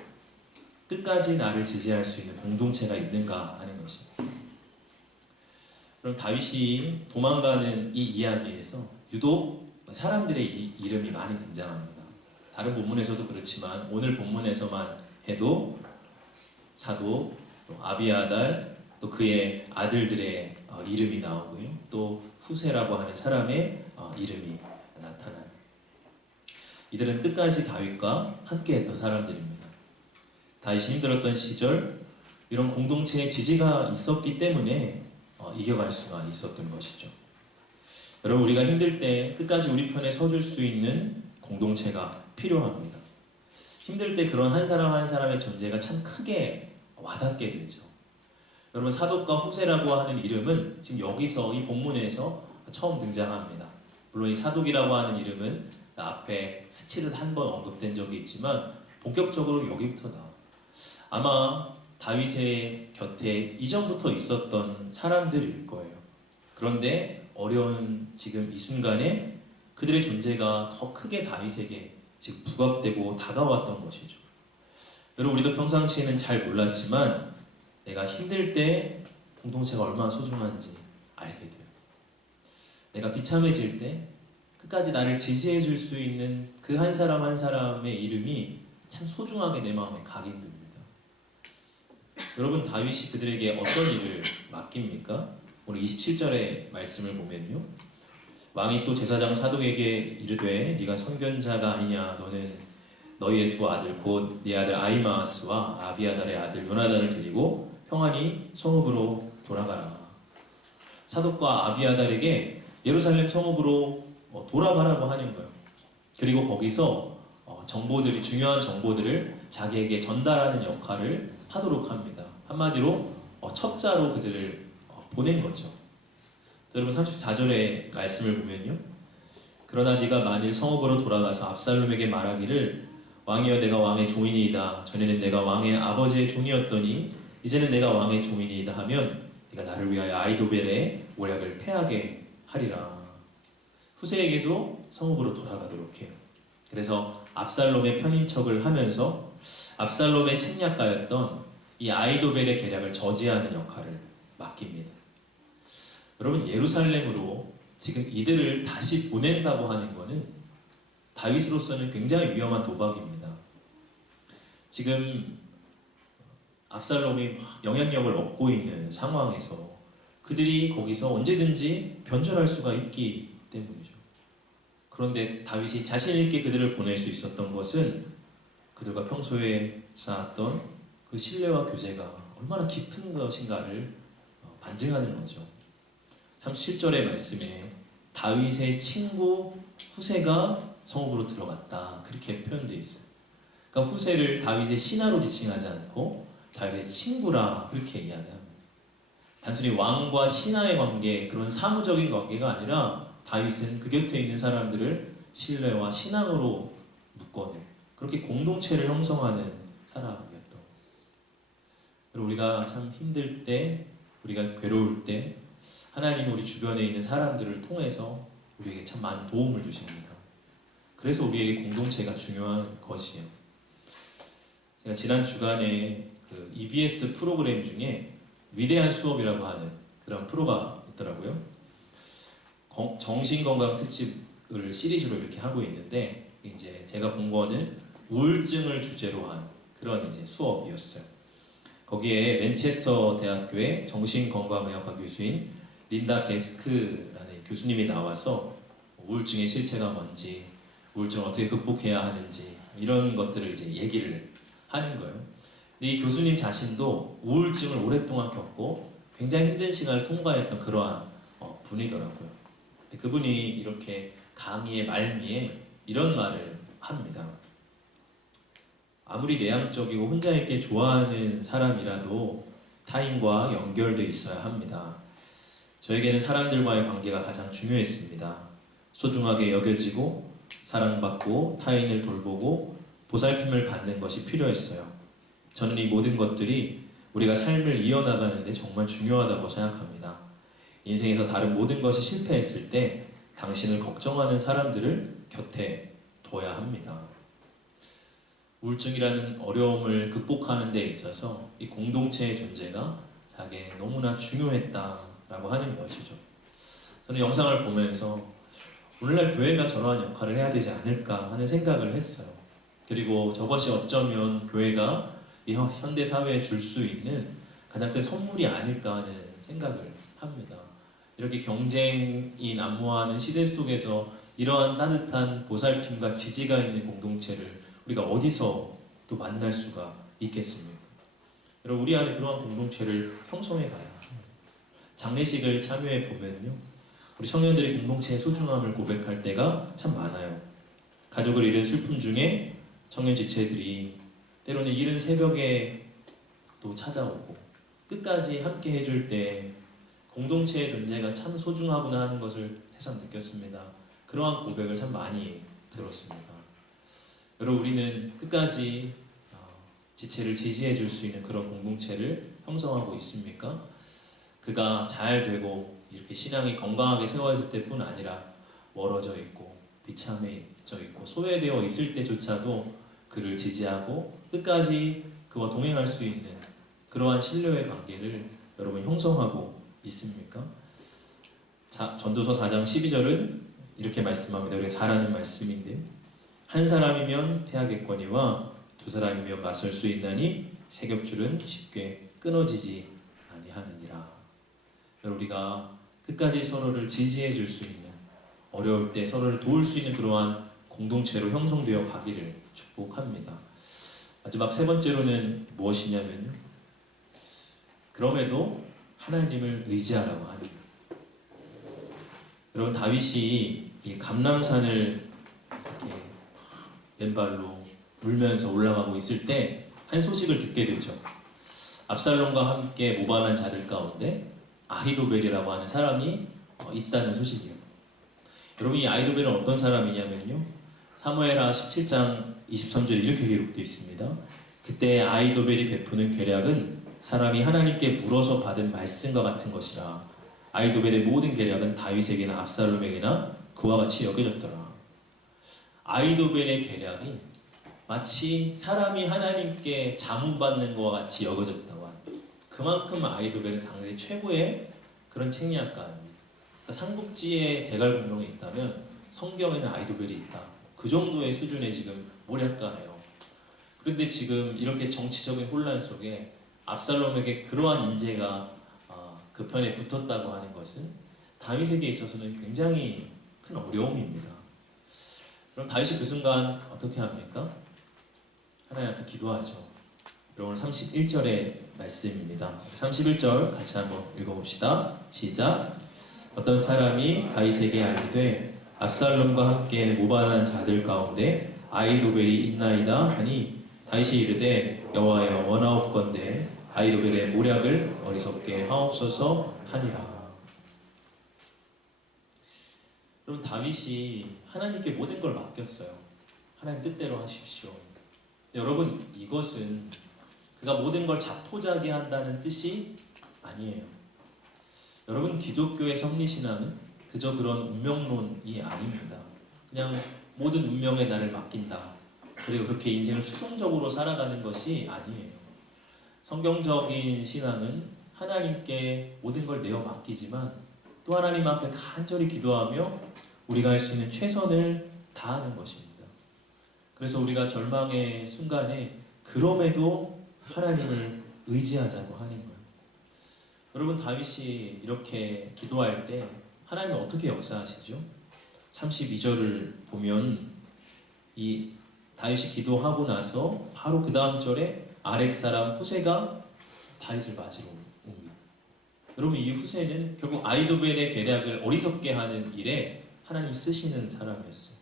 끝까지 나를 지지할 수 있는 공동체가 있는가 하는 것입니다. 그럼 다윗이 도망가는 이 이야기에서 유독 사람들의 이름이 많이 등장합니다. 다른 본문에서도 그렇지만 오늘 본문에서만 해도 사도, 또 아비아달, 또 그의 아들들의 이름이 나오고요. 또 후세라고 하는 사람의 이름이 나타나요. 이들은 끝까지 다윗과 함께했던 사람들입니다. 다윗이 힘들었던 시절 이런 공동체의 지지가 있었기 때문에 이겨갈 수가 있었던 것이죠. 여러분, 우리가 힘들 때 끝까지 우리 편에 서줄 수 있는 공동체가 필요합니다. 힘들 때 그런 한 사람 한 사람의 존재가 참 크게 와닿게 되죠. 여러분, 사독과 후세라고 하는 이름은 지금 여기서 이 본문에서 처음 등장합니다. 물론 이 사독이라고 하는 이름은 앞에 스치듯 한 번 언급된 적이 있지만 본격적으로 여기부터 나와요. 아마 다윗의 곁에 이전부터 있었던 사람들일 거예요. 그런데 어려운 지금 이 순간에 그들의 존재가 더 크게 다윗에게 지금 부각되고 다가왔던 것이죠. 여러분, 우리도 평상시에는 잘 몰랐지만 내가 힘들 때 공동체가 얼마나 소중한지 알게 돼요. 내가 비참해질 때 끝까지 나를 지지해 줄 수 있는 그 한 사람 한 사람의 이름이 참 소중하게 내 마음에 각인됩니다. 여러분, 다윗이 그들에게 어떤 일을 맡깁니까? 오늘 27절의 말씀을 보면요, 왕이 또 제사장 사독에게 이르되 네가 선견자가 아니냐. 너는 너희의 두 아들 곧 네 아들 아히마아스와 아비아달의 아들 요나단을 데리고 평안히 성읍으로 돌아가라. 사독과 아비아달에게 예루살렘 성읍으로 돌아가라고 하는 거예요. 그리고 거기서 정보들이, 중요한 정보들을 자기에게 전달하는 역할을 하도록 합니다. 한마디로 첩자로 그들을 보낸 거죠. 여러분, 34절의 말씀을 보면요, 그러나 네가 만일 성읍으로 돌아가서 압살롬에게 말하기를 왕이여 내가 왕의 종이니이다. 전에는 내가 왕의 아버지의 종이었더니 이제는 내가 왕의 종이니이다 하면 네가 나를 위하여 아히도벨의 모략을 패하게 하리라. 후세에게도 성읍으로 돌아가도록 해요. 그래서 압살롬의 편인 척을 하면서 압살롬의 책략가였던 이 아히도벨의 계략을 저지하는 역할을 맡깁니다. 여러분, 예루살렘으로 지금 이들을 다시 보낸다고 하는 것은 다윗으로서는 굉장히 위험한 도박입니다. 지금 압살롬이 영향력을 얻고 있는 상황에서 그들이 거기서 언제든지 변절할 수가 있기 때문이죠. 그런데 다윗이 자신 있게 그들을 보낼 수 있었던 것은 그들과 평소에 쌓았던 그 신뢰와 교제가 얼마나 깊은 것인가를 반증하는 거죠. 37절의 말씀에 다윗의 친구 후세가 성읍으로 들어갔다, 그렇게 표현되어 있어요. 그러니까 후세를 다윗의 신하로 지칭하지 않고 다윗의 친구라 그렇게 이야기합니다. 단순히 왕과 신하의 관계, 그런 사무적인 관계가 아니라 다윗은 그 곁에 있는 사람들을 신뢰와 신앙으로 묶어내 그렇게 공동체를 형성하는 사람이었던. 그리고 우리가 참 힘들 때, 우리가 괴로울 때 하나님은 우리 주변에 있는 사람들을 통해서 우리에게 참 많은 도움을 주십니다. 그래서 우리에게 공동체가 중요한 것이에요. 제가 지난 주간에 그 EBS 프로그램 중에 위대한 수업이라고 하는 그런 프로가 있더라고요. 정신건강 특집을 시리즈로 이렇게 하고 있는데, 이제 제가 본 거는 우울증을 주제로 한 그런 이제 수업이었어요. 거기에 맨체스터 대학교의 정신건강의학과 교수인 린다 게스크라는 교수님이 나와서 우울증의 실체가 뭔지, 우울증을 어떻게 극복해야 하는지 이런 것들을 이제 얘기를 하는 거예요. 근데 이 교수님 자신도 우울증을 오랫동안 겪고 굉장히 힘든 시간을 통과했던 그러한 분이더라고요. 그분이 이렇게 강의의 말미에 이런 말을 합니다. 아무리 내향적이고 혼자 있게 좋아하는 사람이라도 타인과 연결되어 있어야 합니다. 저에게는 사람들과의 관계가 가장 중요했습니다. 소중하게 여겨지고 사랑받고 타인을 돌보고 보살핌을 받는 것이 필요했어요. 저는 이 모든 것들이 우리가 삶을 이어나가는 데 정말 중요하다고 생각합니다. 인생에서 다른 모든 것이 실패했을 때 당신을 걱정하는 사람들을 곁에 둬야 합니다. 우울증이라는 어려움을 극복하는 데 있어서 이 공동체의 존재가 자기에게 너무나 중요했다라고 하는 것이죠. 저는 영상을 보면서 오늘날 교회가 저러한 역할을 해야 되지 않을까 하는 생각을 했어요. 그리고 저것이 어쩌면 교회가 이 현대 사회에 줄 수 있는 가장 큰 선물이 아닐까 하는 생각을 합니다. 이렇게 경쟁이 난무하는 시대 속에서 이러한 따뜻한 보살핌과 지지가 있는 공동체를 우리가 어디서 또 만날 수가 있겠습니까? 여러분, 우리 안에 그러한 공동체를 형성해 가야 합니다. 장례식을 참여해 보면요, 우리 청년들이 공동체의 소중함을 고백할 때가 참 많아요. 가족을 잃은 슬픔 중에 청년 지체들이 때로는 이른 새벽에 또 찾아오고 끝까지 함께 해줄 때 공동체의 존재가 참 소중하구나 하는 것을 새삼 느꼈습니다. 그러한 고백을 참 많이 들었습니다. 여러분, 우리는 끝까지 지체를 지지해 줄 수 있는 그런 공동체를 형성하고 있습니까? 그가 잘 되고 이렇게 신앙이 건강하게 세워질 때뿐 아니라 멀어져 있고 비참해져 있고 소외되어 있을 때조차도 그를 지지하고 끝까지 그와 동행할 수 있는 그러한 신뢰의 관계를 여러분 형성하고 있습니까? 전도서 4장 12절은 이렇게 말씀합니다. 우리가 잘 아는 말씀인데, 한 사람이면 패하겠거니와 두 사람이면 맞설 수 있나니 세 겹줄은 쉽게 끊어지지 아니하느니라. 우리가 끝까지 서로를 지지해 줄 수 있는, 어려울 때 서로를 도울 수 있는 그러한 공동체로 형성되어 가기를 축복합니다. 마지막 세 번째로는 무엇이냐면요, 그럼에도 하나님을 의지하라고 합니다. 여러분, 다윗이 이 감람산을 이렇게 맨발로 울면서 올라가고 있을 때 한 소식을 듣게 되죠. 압살롬과 함께 모반한 자들 가운데 아히도벨이라고 하는 사람이 있다는 소식이에요. 여러분, 이 아히도벨은 어떤 사람이냐면요, 사무엘하 17장 23절에 이렇게 기록되어 있습니다. 그때 아히도벨이 베푸는 계략은 사람이 하나님께 물어서 받은 말씀과 같은 것이라. 아히도벨의 모든 계략은 다윗에게나 압살롬에게나 그와 같이 여겨졌더라. 아히도벨의 계략이 마치 사람이 하나님께 자문받는 것과 같이 여겨졌다고 합니다. 그만큼 아히도벨은 당대 최고의 그런 책략가입니다. 그러니까 삼국지에 제갈공명이 있다면 성경에는 아히도벨이 있다. 그 정도의 수준의 지금 모략가예요. 그런데 지금 이렇게 정치적인 혼란 속에 압살롬에게 그러한 인재가 그 편에 붙었다고 하는 것은 다윗에게 있어서는 굉장히 큰 어려움입니다. 그럼 다윗이 그 순간 어떻게 합니까? 하나님 앞에 기도하죠. 오늘 31절의 말씀입니다. 31절 같이 한번 읽어봅시다. 시작. 어떤 사람이 다윗에게 알리되 압살롬과 함께 모반한 자들 가운데 아히도벨이 있나이다 하니 다윗이 이르되 여호와여 원하옵건대 아히도벨의 모략을 어리석게 하옵소서 하니라. 여러분, 다윗이 하나님께 모든 걸 맡겼어요. 하나님 뜻대로 하십시오. 여러분, 이것은 그가 모든 걸 자포자기 한다는 뜻이 아니에요. 여러분, 기독교의 성리신앙은 그저 그런 운명론이 아닙니다. 그냥 모든 운명에 나를 맡긴다, 그리고 그렇게 인생을 수동적으로 살아가는 것이 아니에요. 성경적인 신앙은 하나님께 모든 걸 내어 맡기지만 또 하나님 앞에 간절히 기도하며 우리가 할 수 있는 최선을 다하는 것입니다. 그래서 우리가 절망의 순간에 그럼에도 하나님을 의지하자고 하는 거예요. 여러분, 다윗이 이렇게 기도할 때 하나님은 어떻게 역사하시죠? 32절을 보면 이 다윗이 기도하고 나서 바로 그 다음 절에 아렉 사람 후세가 다윗을 맞으러 옵니다. 여러분, 이 후세는 결국 아이도벨의 계략을 어리석게 하는 일에 하나님 쓰시는 사람이었어요.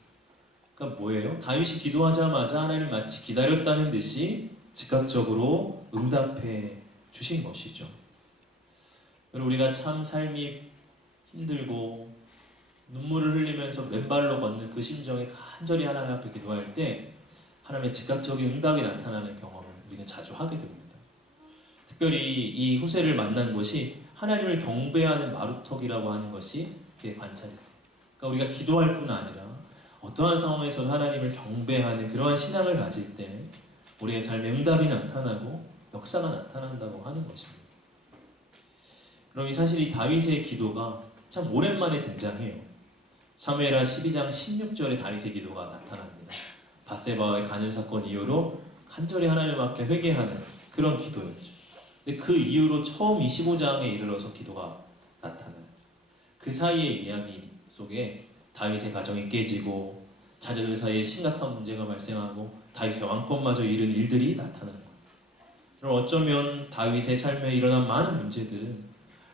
그러니까 뭐예요? 다윗이 기도하자마자 하나님 마치 기다렸다는 듯이 즉각적으로 응답해 주신 것이죠. 여러분, 우리가 참 삶이 힘들고 눈물을 흘리면서 맨발로 걷는 그 심정에 간절히 하나님 앞에 기도할 때 하나님의 즉각적인 응답이 나타나는 경험을 우리는 자주 하게 됩니다. 특별히 이 후세를 만난 곳이 하나님을 경배하는 마루턱이라고 하는 것이 그의 관찰이 돼요. 그러니까 우리가 기도할 뿐 아니라 어떠한 상황에서 하나님을 경배하는 그러한 신앙을 가질 때 우리의 삶에 응답이 나타나고 역사가 나타난다고 하는 것입니다. 그럼 사실 이 다윗의 기도가 참 오랜만에 등장해요. 사무엘하 12장 16절에 다윗의 기도가 나타납니다. 밧세바와의 간음 사건 이후로 간절히 하나님 앞에 회개하는 그런 기도였죠. 근데 그 이후로 처음 25장에 이르러서 기도가 나타나요. 그 사이의 이야기 속에 다윗의 가정이 깨지고 자녀들 사이에 심각한 문제가 발생하고 다윗의 왕권마저 잃은 일들이 나타나는 거예요. 그럼 어쩌면 다윗의 삶에 일어난 많은 문제들은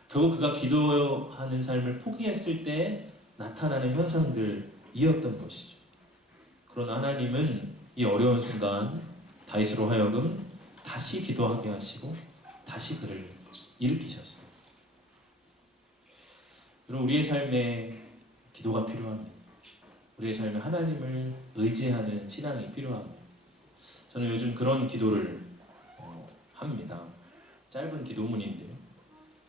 결국 그가 기도하는 삶을 포기했을 때 나타나는 현상들이었던 것이죠. 그러나 하나님은 이 어려운 순간 다윗으로 하여금 다시 기도하게 하시고 다시 그를 일으키셨어요. 그럼 우리의 삶에 기도가 필요합니다. 우리의 삶에 하나님을 의지하는 신앙이 필요합니다. 저는 요즘 그런 기도를 합니다. 짧은 기도문인데요.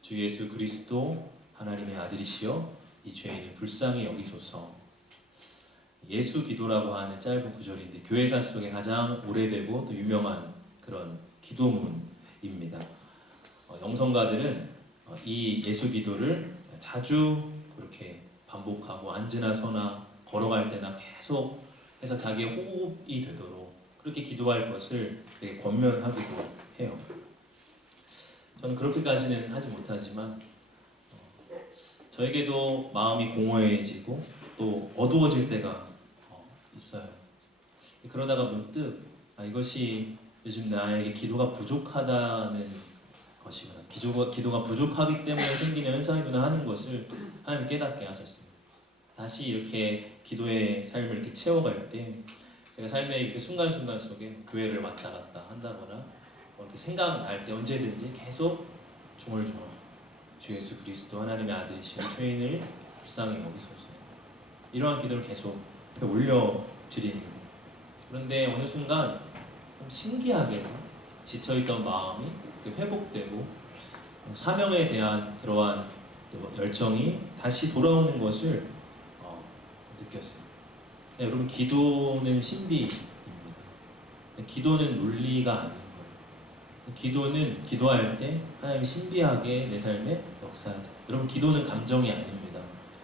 주 예수 그리스도 하나님의 아들이시여 이 죄인을 불쌍히 여기소서. 예수 기도라고 하는 짧은 구절인데 교회사 속에 가장 오래되고 또 유명한 그런 기도문입니다. 영성가들은 이 예수 기도를 자주 그렇게 반복하고 앉으나 서나 걸어갈 때나 계속 해서 자기의 호흡이 되도록 그렇게 기도할 것을 되게 권면하기도 해요. 저는 그렇게까지는 하지 못하지만 저에게도 마음이 공허해지고 또 어두워질 때가 있어요. 그러다가 문득 이것이 요즘 나에게 기도가 부족하다는 것이구나, 기도가 부족하기 때문에 생기는 현상이구나 하는 것을 하나님 깨닫게 하셨습니다. 다시 이렇게 기도의 삶을 이렇게 채워갈 때 제가 삶의 순간순간 속에 교회를 왔다 갔다 한다거나 이렇게 생각날 때 언제든지 계속 중얼중얼 주 예수 그리스도 하나님의 아들이신 죄인을 불쌍히 여기소서, 이러한 기도를 계속 올려드리는 거예요. 그런데 어느 순간 좀 신기하게 지쳐있던 마음이 회복되고 사명에 대한 그러한 열정이 다시 돌아오는 것을 느꼈어요. 여러분, 기도는 신비입니다. 기도는 논리가 아닌 거예요. 기도는 기도할 때 하나님이 신비하게 내 삶에 역사하세요. 여러분, 기도는 감정이 아닙니다.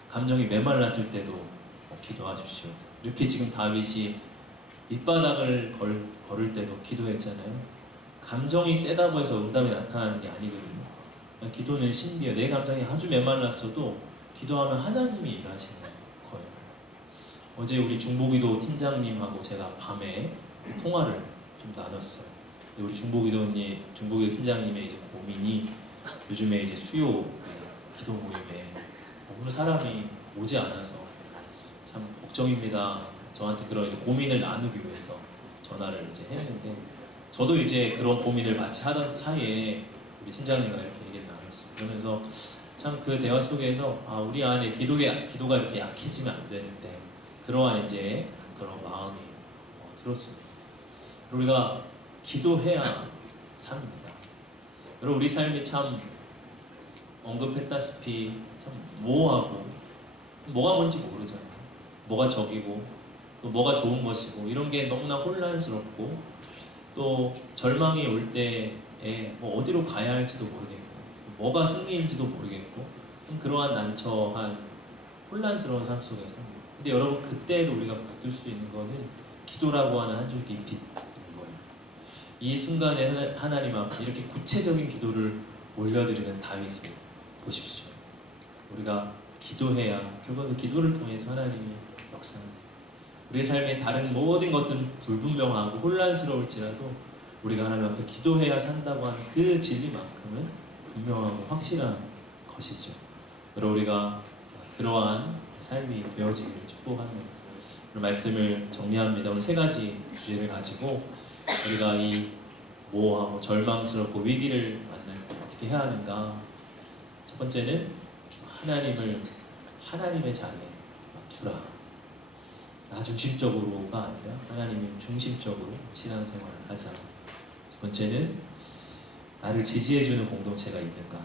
감정이 메말랐을 때도 기도하십시오. 이렇게 지금 다윗이 밑바닥을 걸을 때도 기도했잖아요. 감정이 세다고 해서 응답이 나타나는 게 아니거든요. 기도는 신비해요. 내 감정이 아주 메말랐어도 기도하면 하나님이 일하시는 거예요. 어제 우리 중보기도 팀장님하고 제가 밤에 통화를 좀 나눴어요. 우리 중보기도 팀장님의 이제 고민이 요즘에 이제 수요 기도 모임에 어느 사람이 오지 않아서 참 걱정입니다. 저한테 그런 이제 고민을 나누기 위해서 전화를 이제 했는데, 저도 이제 그런 고민을 마치 하던 차에 우리 팀장님과 이렇게 얘기를 나눴어요. 그러면서 참 그 대화 속에서 우리 안에 기도가 이렇게 약해지면 안 되는데 그러한 이제 그런 마음이 들었습니다. 우리가 기도해야 삽니다. 여러분, 우리 삶이 참 언급했다시피 참 모호하고 뭐가 뭔지 모르잖아요. 뭐가 적이고 또 뭐가 좋은 것이고 이런 게 너무나 혼란스럽고 또 절망이 올 때에 뭐 어디로 가야 할지도 모르겠고 뭐가 승리인지도 모르겠고 그러한 난처한 혼란스러운 삶 속에 삽니다. 근데 여러분, 그때에도 우리가 붙들 수 있는 거는 기도라고 하는 한 줄기 빛인 거예요. 이 순간에 하나님 앞에 이렇게 구체적인 기도를 올려드리는 다윗을 보십시오. 우리가 기도해야 결국 그 기도를 통해서 하나님이 역사하세요. 우리의 삶의 다른 모든 것들은 불분명하고 혼란스러울지라도 우리가 하나님 앞에 기도해야 산다고 하는 그 진리만큼은 분명하고 확실한 것이죠. 여러분, 우리가 그러한 삶이 되어지기를 축복합니다. 오늘 말씀을 정리합니다. 오늘 세 가지 주제를 가지고 우리가 이 모호하고 절망스럽고 위기를 만날 때 어떻게 해야 하는가. 첫 번째는 하나님의 자리에 두라. 나 중심적으로가 아니라 하나님의 중심적으로 신앙생활을 하자. 두 번째는 나를 지지해주는 공동체가 있는가.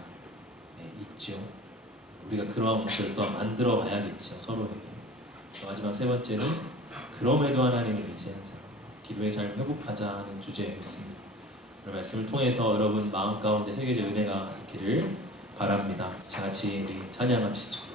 네, 있죠. 우리가 그러한 공동체를 또한 만들어 가야겠죠, 서로에게. 마지막 세 번째는 그럼에도 하나님을 의지하자. 기도의 삶을 회복하자는 주제였습니다. 오늘 말씀을 통해서 여러분 마음 가운데 세계적 은혜가 있기를 바랍니다. 자, 같이 우리 찬양합시다.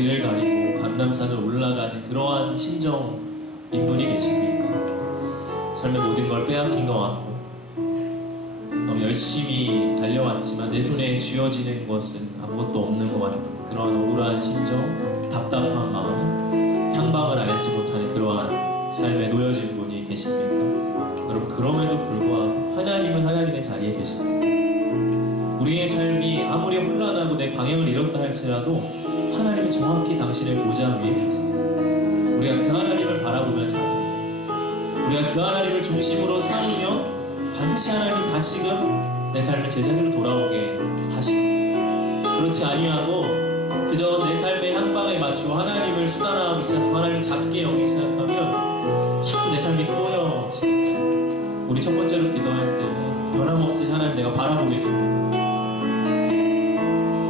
머리를 가리고 감람산을 올라가는 그러한 심정인 분이 계십니까? 삶의 모든 걸 빼앗긴 것 같고 너무 열심히 달려왔지만 내 손에 쥐어지는 것은 아무것도 없는 것 같은 그러한 억울한 심정, 답답한 마음, 향방을 알지 못하는 그러한 삶에 놓여진 분이 계십니까? 여러분, 그럼에도 불구하고 하나님은 하나님의 자리에 계십니다. 우리의 삶이 아무리 혼란하고 내 방향을 잃었다 할지라도 하나님은 정확히 당신의 보좌 위에 계세요. 우리가 그 하나님을 바라보며 살고 우리가 그 하나님을 중심으로 살면 반드시 하나님이 다시금 내 삶의 제자리로 돌아오게 하십니다. 그렇지 아니하고 그저 내 삶의 향방에 맞추어 하나님을 수단화하기 시작하고 하나님을 작게 여기기 시작하면 참 내 삶이 꼬여집니다. 우리 첫 번째로 기도할 때는 변함없이 하나님 내가 바라보겠습니다.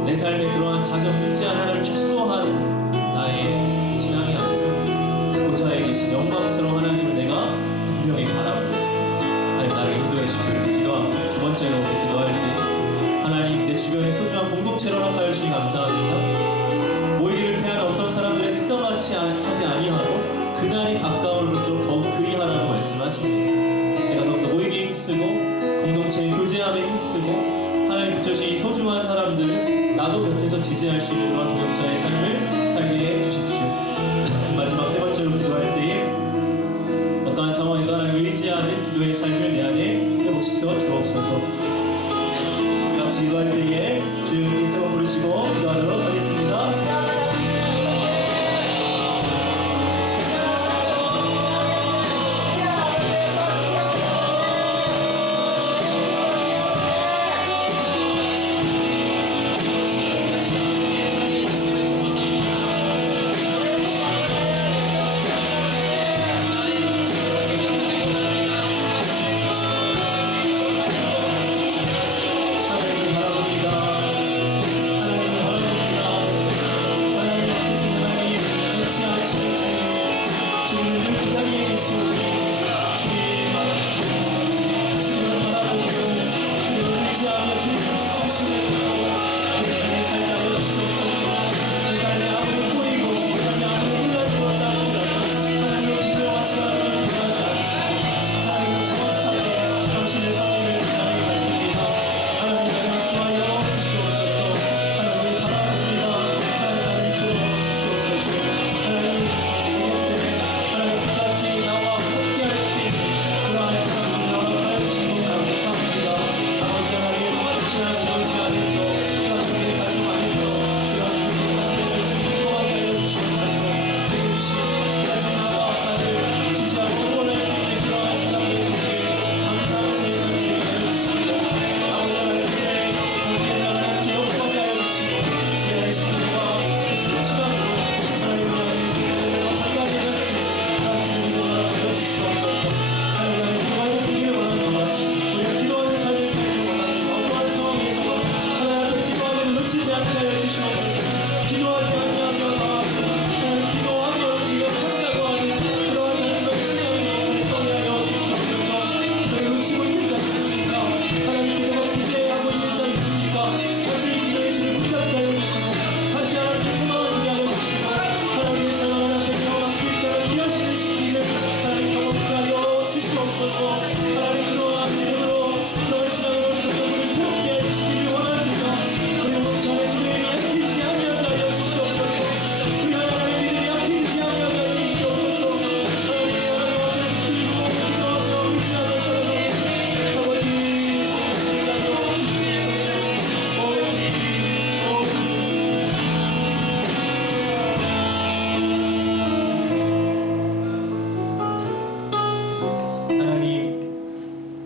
내 삶의 그러한 작은 문제한 하나님을 축소한 나의 신앙이 아니고 보좌에 계신 영광스러운 하나님을 내가 분명히 바라보겠습니다. 하나님 나를 인도해 주시고 이렇게 기도하고 두 번째로 기도할 때 하나님 내 주변에 소중한 공동체로 허락하여 주시니 감사합니다. 모이기를 패하는 어떤 사람들의 습관같이 하지 아니하고 그날이 가까울수록 더욱 그리하라고 말씀하십니다. 내가 더욱더 모이기에 힘쓰고 공동체의 교제함에 힘쓰고 하나님 붙여주신 이 소중한 사람들을 나도 곁에서 지지할 수 있는 그런 동역자의 삶을 살게 해주십시오. 마지막 세 번째로 기도할 때에 어떠한 상황에서 하나님을 의지하는 기도의 삶을 내 안에 회복시켜 주옵소서. 같이 기도할 때에 주님 세 번 부르시고 기도하도록 하겠습니다.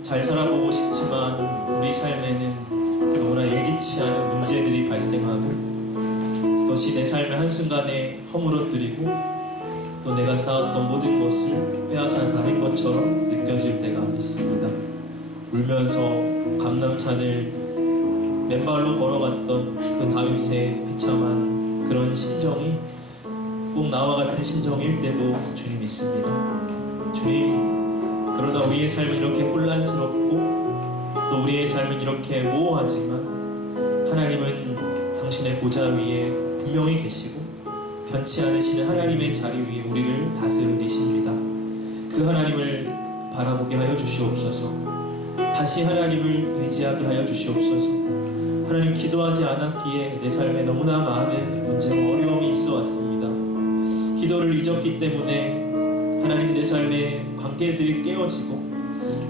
잘 살아보고 싶지만 우리 삶에는 너무나 예기치 않은 문제들이 발생하고 그것이 내 삶의 한순간에 허물어뜨리고 또 내가 쌓았던 모든 것을 빼앗아 가는 것처럼 느껴질 때가 있습니다. 울면서 감람산을 맨발로 걸어갔던 그 다윗의 비참한 그런 심정이 꼭 나와 같은 심정일 때도 주님 있습니다. 주님, 그러나 우리의 삶은 이렇게 혼란스럽고 또 우리의 삶은 이렇게 모호하지만 하나님은 당신의 보좌 위에 분명히 계시고 변치 않으시는 하나님의 자리 위에 우리를 다스리십니다. 그 하나님을 바라보게 하여 주시옵소서. 다시 하나님을 의지하게 하여 주시옵소서. 하나님, 기도하지 않았기에 내 삶에 너무나 많은 문제와 어려움이 있어 왔습니다. 기도를 잊었기 때문에 하나님, 내 삶의 관계들이 깨어지고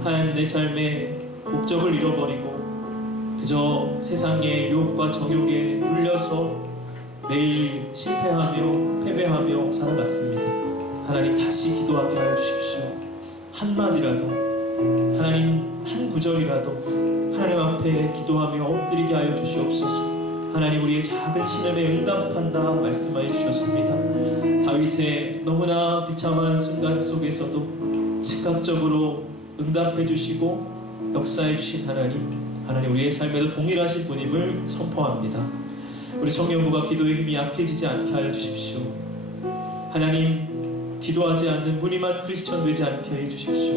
하나님, 내 삶의 목적을 잃어버리고 그저 세상의 유혹과 정욕에 눌려서 매일 실패하며 패배하며 살아갔습니다. 하나님, 다시 기도하게 하여 주십시오. 한마디라도, 하나님 한 구절이라도 하나님 앞에 기도하며 엎드리게 하여 주시옵소서. 하나님, 우리의 작은 신음에 응답한다 말씀하여 주셨습니다. 다윗의 너무나 비참한 순간 속에서도 즉각적으로 응답해 주시고 역사해 주신 하나님, 우리의 삶에도 동일하신 분임을 선포합니다. 우리 청년부가 기도의 힘이 약해지지 않게 하여 주십시오. 하나님, 기도하지 않는 무늬만 크리스천 되지 않게 해 주십시오.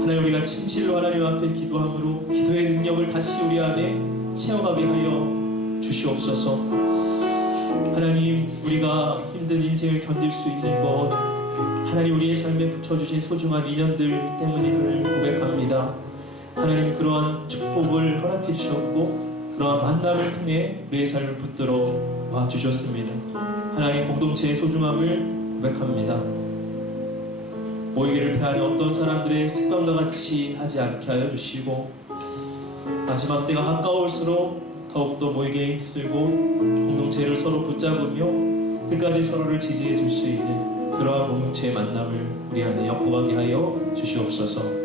하나님, 우리가 진실로 하나님 앞에 기도함으로 기도의 능력을 다시 우리 안에 채워가게 하여 주시옵소서. 하나님, 우리가 힘든 인생을 견딜 수 있는 것, 하나님 우리의 삶에 붙여주신 소중한 인연들 때문임을 고백합니다. 하나님, 그러한 축복을 허락해 주셨고 그러한 만남을 통해 우리의 삶을 붙들어 와 주셨습니다. 하나님, 공동체의 소중함을 고백합니다. 모이기를 패하는 어떤 사람들의 습관과 같이 하지 않게 하여 주시고 마지막 때가 가까울수록 더욱더 모이기에 힘쓰고 공동체를 서로 붙잡으며 끝까지 서로를 지지해 줄 수 있는 그러한 공동체의 만남을 우리 안에 엿보게 하여 주시옵소서.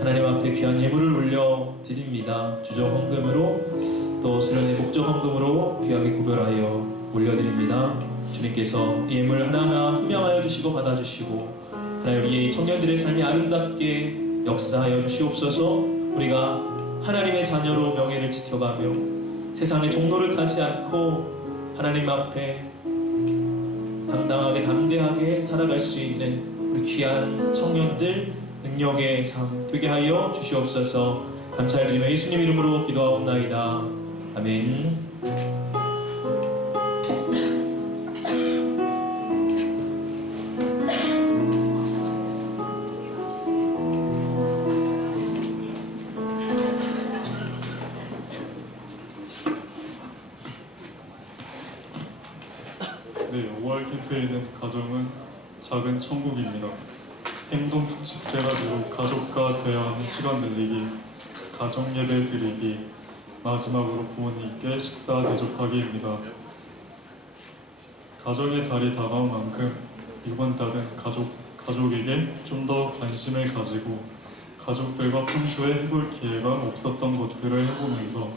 하나님 앞에 귀한 예물을 올려드립니다. 주적 헌금으로 또 수련의 목적 헌금으로 귀하게 구별하여 올려드립니다. 주님께서 이 예물 하나하나 흠양하여 주시고 받아주시고 하나님, 우리의 청년들의 삶이 아름답게 역사하여 주시옵소서. 우리가 하나님의 자녀로 명예를 지켜가며 세상의 종로를 타지 않고 하나님 앞에 당당하게 담대하게 살아갈 수 있는 우리 귀한 청년들 능력의 삶 되게 하여 주시옵소서. 감사드리며 예수님 이름으로 기도하옵나이다. 아멘. 네, 5월 캠페인은 가정은 작은 천국입니다. 행동 수칙 3가지로 가족과 대화하는 시간 늘리기, 가정 예배 드리기, 마지막으로 부모님께 식사 대접하기입니다. 가정의 달이 다가온 만큼 이번 달은 가족에게 좀 더 관심을 가지고 가족들과 평소에 해볼 기회가 없었던 것들을 해보면서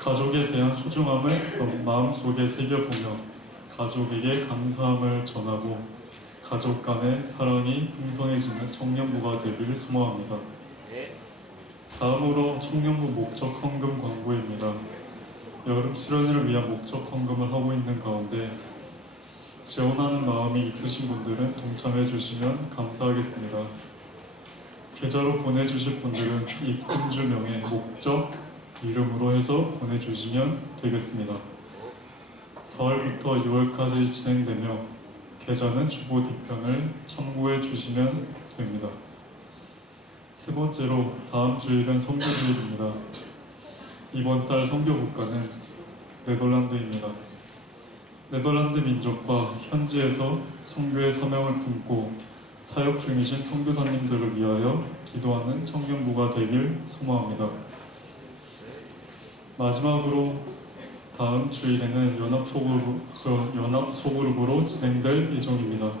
가족에 대한 소중함을 마음속에 새겨보며 가족에게 감사함을 전하고 가족 간의 사랑이 풍성해지는 청년부가 되기를 소망합니다. 다음으로 청년부 목적 헌금 광고입니다. 여름 수련회를 위한 목적 헌금을 하고 있는 가운데 지원하는 마음이 있으신 분들은 동참해 주시면 감사하겠습니다. 계좌로 보내주실 분들은 입금주명의 목적, 이름으로 해서 보내주시면 되겠습니다. 4월부터 6월까지 진행되며 계좌는 주보 뒤편을 참고해 주시면 됩니다. 세 번째로 다음 주일은 선교주일입니다. 이번 달 선교 국가는 네덜란드입니다. 네덜란드 민족과 현지에서 선교의 사명을 품고 사역 중이신 선교사님들을 위하여 기도하는 청년부가 되길 소망합니다. 마지막으로 다음 주일에는 연합소그룹으로 진행될 예정입니다.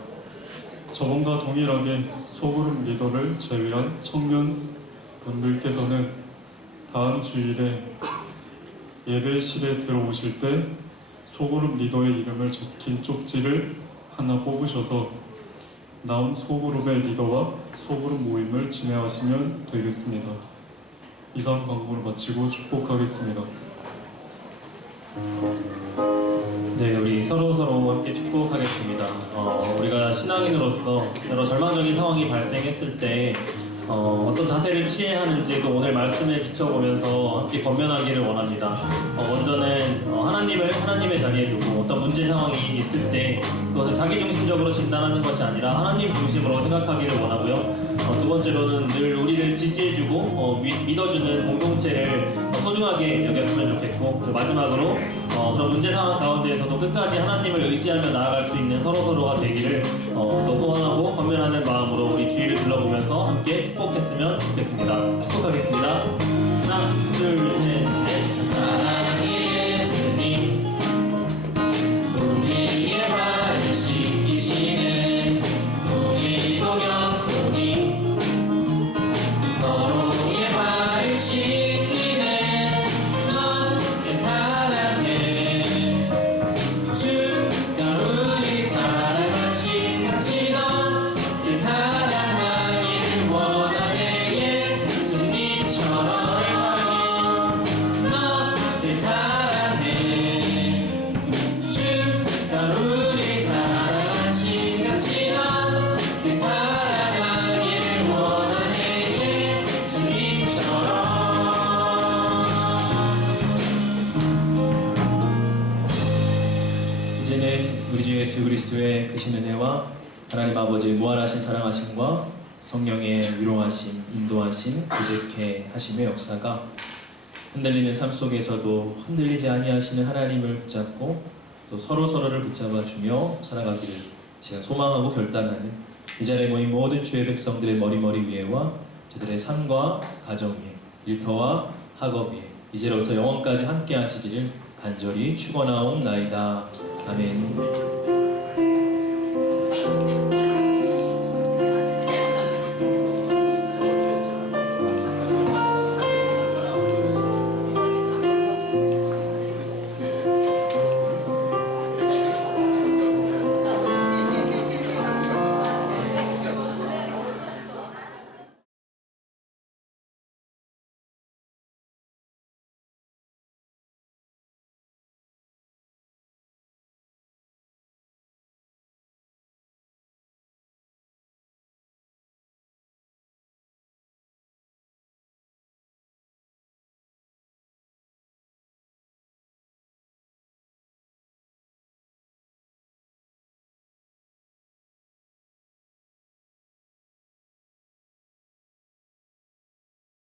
저번과 동일하게 소그룹 리더를 제외한 청년분들께서는 다음 주일에 예배실에 들어오실 때 소그룹 리더의 이름을 적힌 쪽지를 하나 뽑으셔서 나온 소그룹의 리더와 소그룹 모임을 진행하시면 되겠습니다. 이상 광고를 마치고 축복하겠습니다. 네, 우리 서로 함께 축복하겠습니다. 우리가 신앙인으로서 여러 절망적인 상황이 발생했을 때 어떤 자세를 취해야 하는지도 오늘 말씀에 비춰보면서 함께 권면하기를 원합니다. 먼저는 하나님의 자리에 두고 어떤 문제 상황이 있을 때 그것을 자기중심적으로 진단하는 것이 아니라 하나님 중심으로 생각하기를 원하고요. 두 번째로는 늘 우리를 지지해주고 믿어주는 공동체를 소중하게 여겼으면 좋겠고, 그리고 마지막으로 그런 문제 상황 가운데에서도 끝까지 하나님을 의지하며 나아갈 수 있는 서로서로가 되기를 또 소원하고 권면하는 마음으로 우리 주위를 둘러보면서 함께 축복했으면 좋겠습니다. 축복하겠습니다. 하나, 둘, 셋, 넷. 사랑의 예수님, 우리의 발을 씻기시네. 우리도 겸손히 서로의 발을 씻기네. 넌 사랑해. 주가 우리 사랑하신 같이 넌 사랑하기를 원하네. 예수님처럼 넌 사랑해. 주가 우리 사랑하신 같이 넌 사랑하기를 원하네. 예수님처럼. 이제는 우리 주 예수 그리스도의 크신 은혜와 하나님 아버지의 무한하신 사랑하심과 성령의 위로하심, 인도하심, 구제케 하심의 역사가 흔들리는 삶 속에서도 흔들리지 아니하시는 하나님을 붙잡고 또 서로서로를 붙잡아 주며 살아가기를 시간 소망하고 결단하는 이 자리에 모인 모든 주의 백성들의 머리머리 위에와 저들의 삶과 가정 위에, 일터와 학업 위에 이제로부터 영원까지 함께 하시기를 간절히 축원하옵나이다. 아멘.